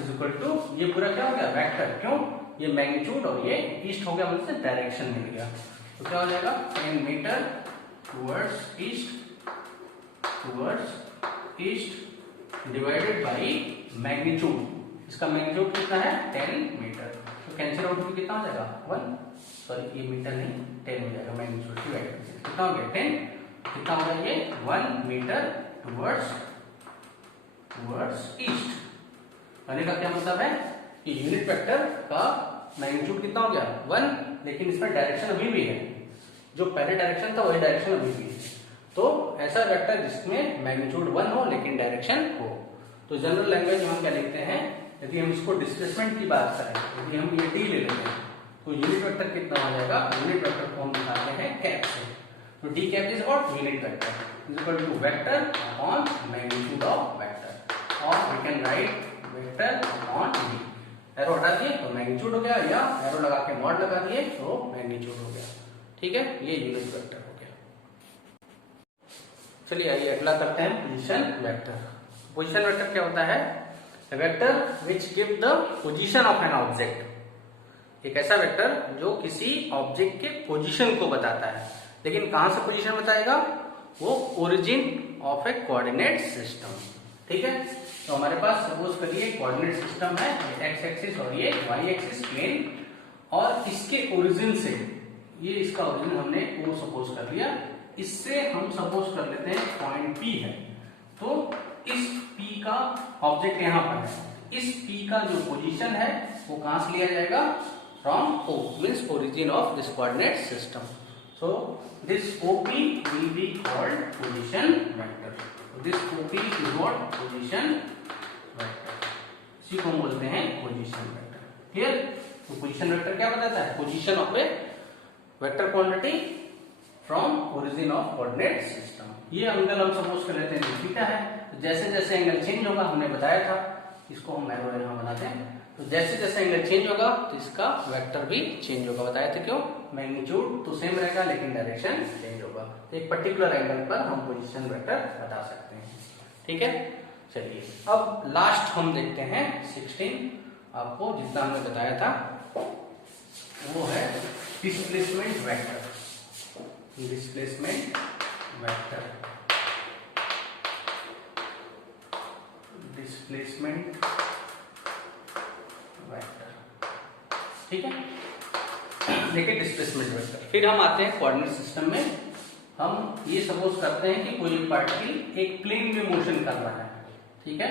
is equal to, ये पूरा क्या हो गया वेक्टर, क्यों, ये मैग्नीट्यूड और ये ईस्ट हो गया, मतलब डायरेक्शन मिल गया। तो क्या हो जाएगा 10 metre towards east divided by magnitude. इसका मैग्नीट्यूड कितना है 10 मीटर। तो कैंसिल आउट में कितना हो जाएगा 1, सॉरी ये मीटर नहीं 10 हो जाएगा, मैग्नीट्यूड डिवाइडेड कितना हो गया 10, कितना हो गया ये 1 मीटर टुवर्ड्स ईस्ट। कहने का क्या मतलब है कि यूनिट वेक्टर का मैग्नीट्यूड कितना हो गया 1, लेकिन इसमें डायरेक्शन अभी भी है, जो पहले डायरेक्शन था वही डायरेक्शन अभी भी है। तो ऐसा वेक्टर जिसमें मैग्नीट्यूड 1 हो लेकिन डायरेक्शन हो। तो जनरल लैंग्वेज में हम क्या लिखते हैं, यदि हम इसको डिस्प्लेसमेंट की बात करें, यदि हम ये डी ले लेते हैं तो यूनिट वेक्टर कितना हो जाएगा, यूनिट वेक्टर को हम दिखाते हैं कैप से। तो D cap is what, unit vector is equal to vector upon magnitude of vector, और we can write vector upon D. Arrow हटा दिए तो मैग्नीट्यूड हो गया, या एरो लगा के मॉड लगा दिए तो मैग्नीट्यूड हो गया। ठीक है, ये यूनिट वेक्टर हो गया। चलिए आइए अगला करते हैं पोजीशन वेक्टर। पोजीशन वेक्टर क्या होता है, vector which give the position of an object. एक ऐसा वेक्टर जो किसी ऑब्जेक्ट के पोजीशन को बताता है, लेकिन कहां से पोजीशन बताएगा, वो origin of A coordinate system. ठीक है, तो हमारे पास सपोज करिए कोऑर्डिनेट सिस्टम है, एक्स एक्सिस और ये वाई एक्सिस प्लेन, और इसके ओरिजिन से, ये इसका ओरिजिन हमने ओ सपोज कर लिया, इससे हम सपोज कर लेते हैं पॉइंट पी है। तो इस पी का ऑब्जेक्ट यहां पर है, इस पी का जो पोजीशन है वो कहां से लिया जाएगा, from O, means origin of this coordinate system. So this OP will be called position vector. This OP is what, position vector, इसी को हम बोलते हैं पोजीशन वेक्टर। क्लियर। तो पोजीशन वेक्टर क्या बताता है, position of a vector quantity from origin of coordinate system. ये एंगल हम सपोज कर लेते हैं थीटा है, तो जैसे जैसे एंगल चेंज होगा, हमने बताया था, इसको हम एरो यहां बनाते हैं, तो जैसे जैसे एंगल चेंज होगा तो इसका वेक्टर भी चेंज होगा। बताया था क्यों, मैग्नीट्यूड तो सेम रहेगा लेकिन डायरेक्शन चेंज होगा। तो एक पर्टिकुलर एंगल पर हम पोजीशन वेक्टर बता सकते हैं। ठीक है, चलिए अब लास्ट हम देखते हैं 16, आपको जितना हमने बताया था वो है displacement vector. Displacement vector, displacement vector. ठीक है, देखिए डिस्प्लेसमेंट वेक्टर। फिर हम आते हैं कोऑर्डिनेट सिस्टम में। हम ये सपोज करते हैं कि कोई पार्टिकल एक प्लेन में मोशन कर रहा है। ठीक है,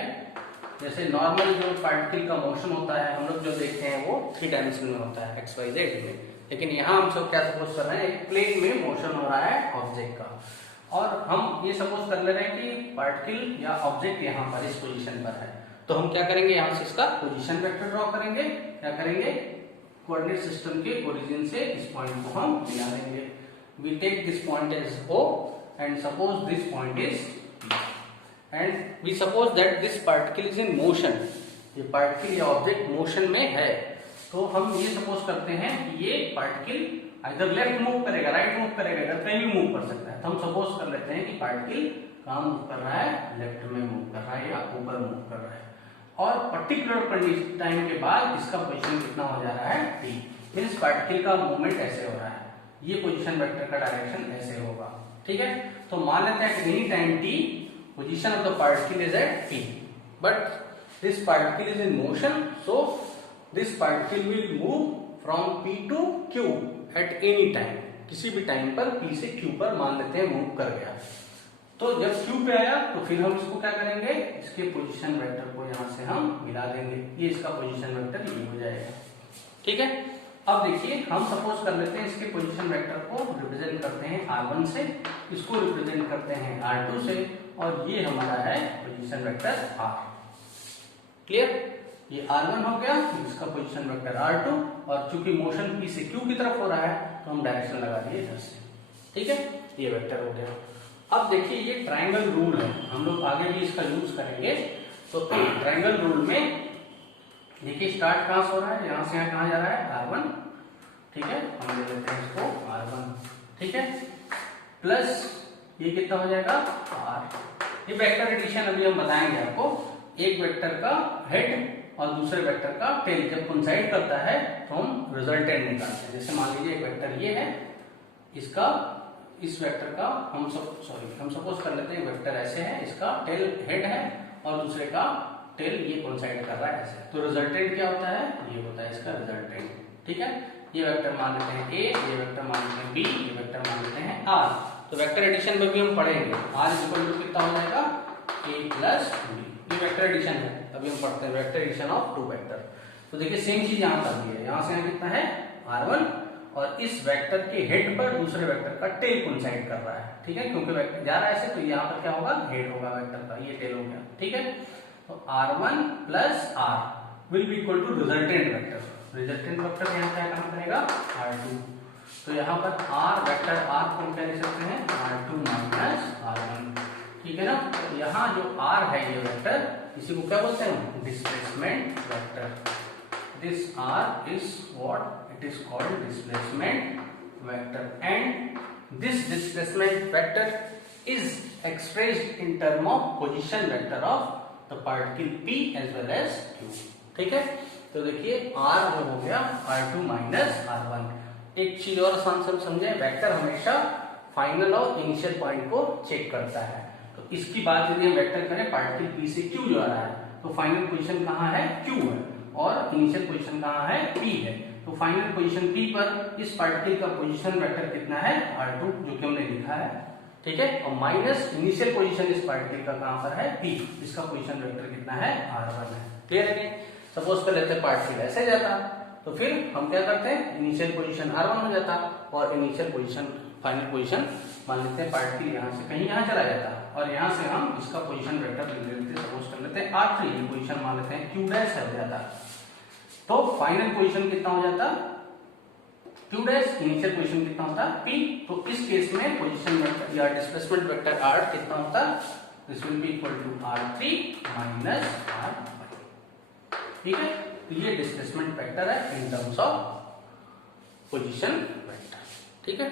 जैसे नॉर्मल जो पार्टिकल का मोशन होता है हम लोग जो देखते हैं वो 3 डायमेंशन में होता है, एक्स वाई जेड में, लेकिन यहाँ हम सब क्या सपोज कर रहे हैं, एक प्लेन में मोशन हो रहा है ऑब्जेक्ट का, और हम ये सपोज कर ले रहे हैं कि पार्टिकल या ऑब्जेक्ट यहाँ पर इस पोजीशन पर है। तो हम क्या करेंगे, यहाँ से इसका पोजीशन वेक्टर ड्रॉ करेंगे। क्या करेंगे, कोऑर्डिनेट सिस्टम के ओरिजिन से इस पॉइंट को हम मिला देंगे। We take this point as O and suppose this point is P, and we suppose that this particle is in motion. ये पार्टिकल या ऑब्जेक्ट मोशन में है, तो हम ये सपोज करते हैं कि ये पार्टिकल इधर लेफ्ट मूव करेगा, राइट मूव करेगा, इधर कहीं भी मूव कर सकता है। तो हम सपोज कर लेते हैं कि पार्टिकल कहाँ मूव कर रहा है, लेफ्ट में मूव कर रहा है या ऊपर मूव कर रहा है, और पर्टिकुलर टाइम के बाद इसका पोजीशन कितना हो जा रहा है, T। मीन्स पार्टिकल का मूवमेंट ऐसे हो रहा है, ये पोजीशन वेक्टर का डायरेक्शन ऐसे होगा। ठीक है, तो मान लेते हैं any time t position of the particle is at p, but this particle is in motion, so this particle will move from p to q at any time. किसी भी टाइम पर p से q पर मान लेते हैं move कर गया। तो जब q पे आया तो फिर हम इसको क्या करेंगे, इसके पोजीशन वेक्टर को यहां से हम मिला देंगे, ये इसका पोजीशन वेक्टर ये हो जाएगा। ठीक है, अब देखिए हम सपोज कर लेते हैं इसके पोजीशन वेक्टर को रिप्रेजेंट करते हैं r1 से, इसको रिप्रेजेंट करते हैं r2 से, और ये हमारा है पोजीशन वेक्टर r। क्लियर? ये r1 हो गया, इसका पोजीशन वेक्टर r2, और चूंकि मोशन p से q की तरफ हो रहा है तो हम डायरेक्शन लगा दिए इधर से। ठीक है, ये वेक्टर हो गया। अब देखिए ये ट्रायंगल रूल है, हम लोग आगे भी इसका यूज करेंगे। तो ट्रायंगल रूल में देखिए स्टार्ट कहां से हो रहा है, यहां से यहां कहां जा रहा है r1। ठीक है, हम ले लेते हैं इसको r1। ठीक है, प्लस ये कितना हो जाएगा r। ये वेक्टर एडिशन अभी हम बताएंगे आपको। एक वेक्टर का हेड और दूसरे वेक्टर का टेल जब कोइंसाइड करता है तो हम रिजल्टेंट निकालते हैं। जैसे मान लीजिए एक वेक्टर ये है, इसका इस वेक्टर का हम सपोज कर लेते हैं वेक्टर ऐसे है, इसका टेल हेड है और दूसरे का टेल ये कोइंसाइड कर रहा है ऐसे, तो रिजल्टेंट क्या होता है, ये होता है इसका रिजल्टेंट। ठीक है, ये वेक्टर मान लेते हैं a, ये वेक्टर मान लेते हैं b, ये वेक्टर मान लेते हैं r। तो वेक्टर एडिशन में भी हम पढ़ेंगे r इक्वल टू कितना हो जाएगा a प्लस b। ये वेक्टर एडिशन है, अभी हम पढ़ते हैं vector addition of two vector. तो देखिए सेम चीज यहाँ कर दी है, यहाँ से यहाँ कितना है r1, और इस वेक्टर के हेड पर दूसरे वेक्टर का टेल कोइंसाइड कर रहा है। ठीक है, क्योंकि वेक्टर जा रहा है ऐसे, तो यहाँ पर क्या होगा, हेड होगा वेक्टर का, ये टेल हो गया। ठीक है, तो r1 plus r will be equal to resultant vector. Resultant vector यहाँ क्या काम करेगा, r2। तो यहाँ पर r वेक्टर r को हम क्या लिख सकते हैं, r2 माइनस r1। ठीक है ना, तो यहाँ जो r है ये वेक्टर, इसी को क्या बोलते हैं, displacement vector. This r is what it is called displacement vector, and this displacement vector is expressed in term of position vector of the particle p as well as q। ठीक है, तो देखिए r जो हो गया r2 minus r1। एक चीज और आसान से समझे, वेक्टर हमेशा फाइनल और इनिशियल पॉइंट को चेक करता है। तो इसकी बात यदि हम वेक्टर करें पार्टिकल p से q जो आ रहा है, तो फाइनल पोजीशन कहाँ है, q है, और इनिशियल पोजीशन कहाँ है, p है। तो फाइनल पोजीशन p पर इस पार्टिकल का पोजीशन वेक्टर कितना है, r2, जो कि हमने लिखा है। ठीक है, और माइनस इनिशियल पोजीशन इस पार्टिकल का कहां पर है, p, इसका पोजीशन वेक्टर कितना है, r1 है। क्लियर है? सपोज कर लेते हैं पार्टिकल ऐसे जाता, तो फिर हम क्या करते हैं, इनिशियल पोजीशन r1 हो जाता, और इनिशियल पोजीशन फाइनल पोजीशन मान लेते हैं पार्टिकल यहाँ से कहीं यहाँ चला जाता, और यहाँ से हम इसका पोजीशन वेक्टर लिख लेते हैं, सपोज कर लेते हैं r3, ये पोजीशन मान लेते हैं q डैश हो जाता। तो फाइनल पोजीशन कितना हो जाता, q डैश, इनिशियल पोजीशन कितना होता, p। तो इस केस में पोजीशन वेक्टर या डिस्प्लेसमेंट वेक्टर r कितना होता, this will be equal to r3 minus r5। ठीक है, तो ये डिस्प्लेसमेंट वेक्टर है in terms of position vector. ठीक है।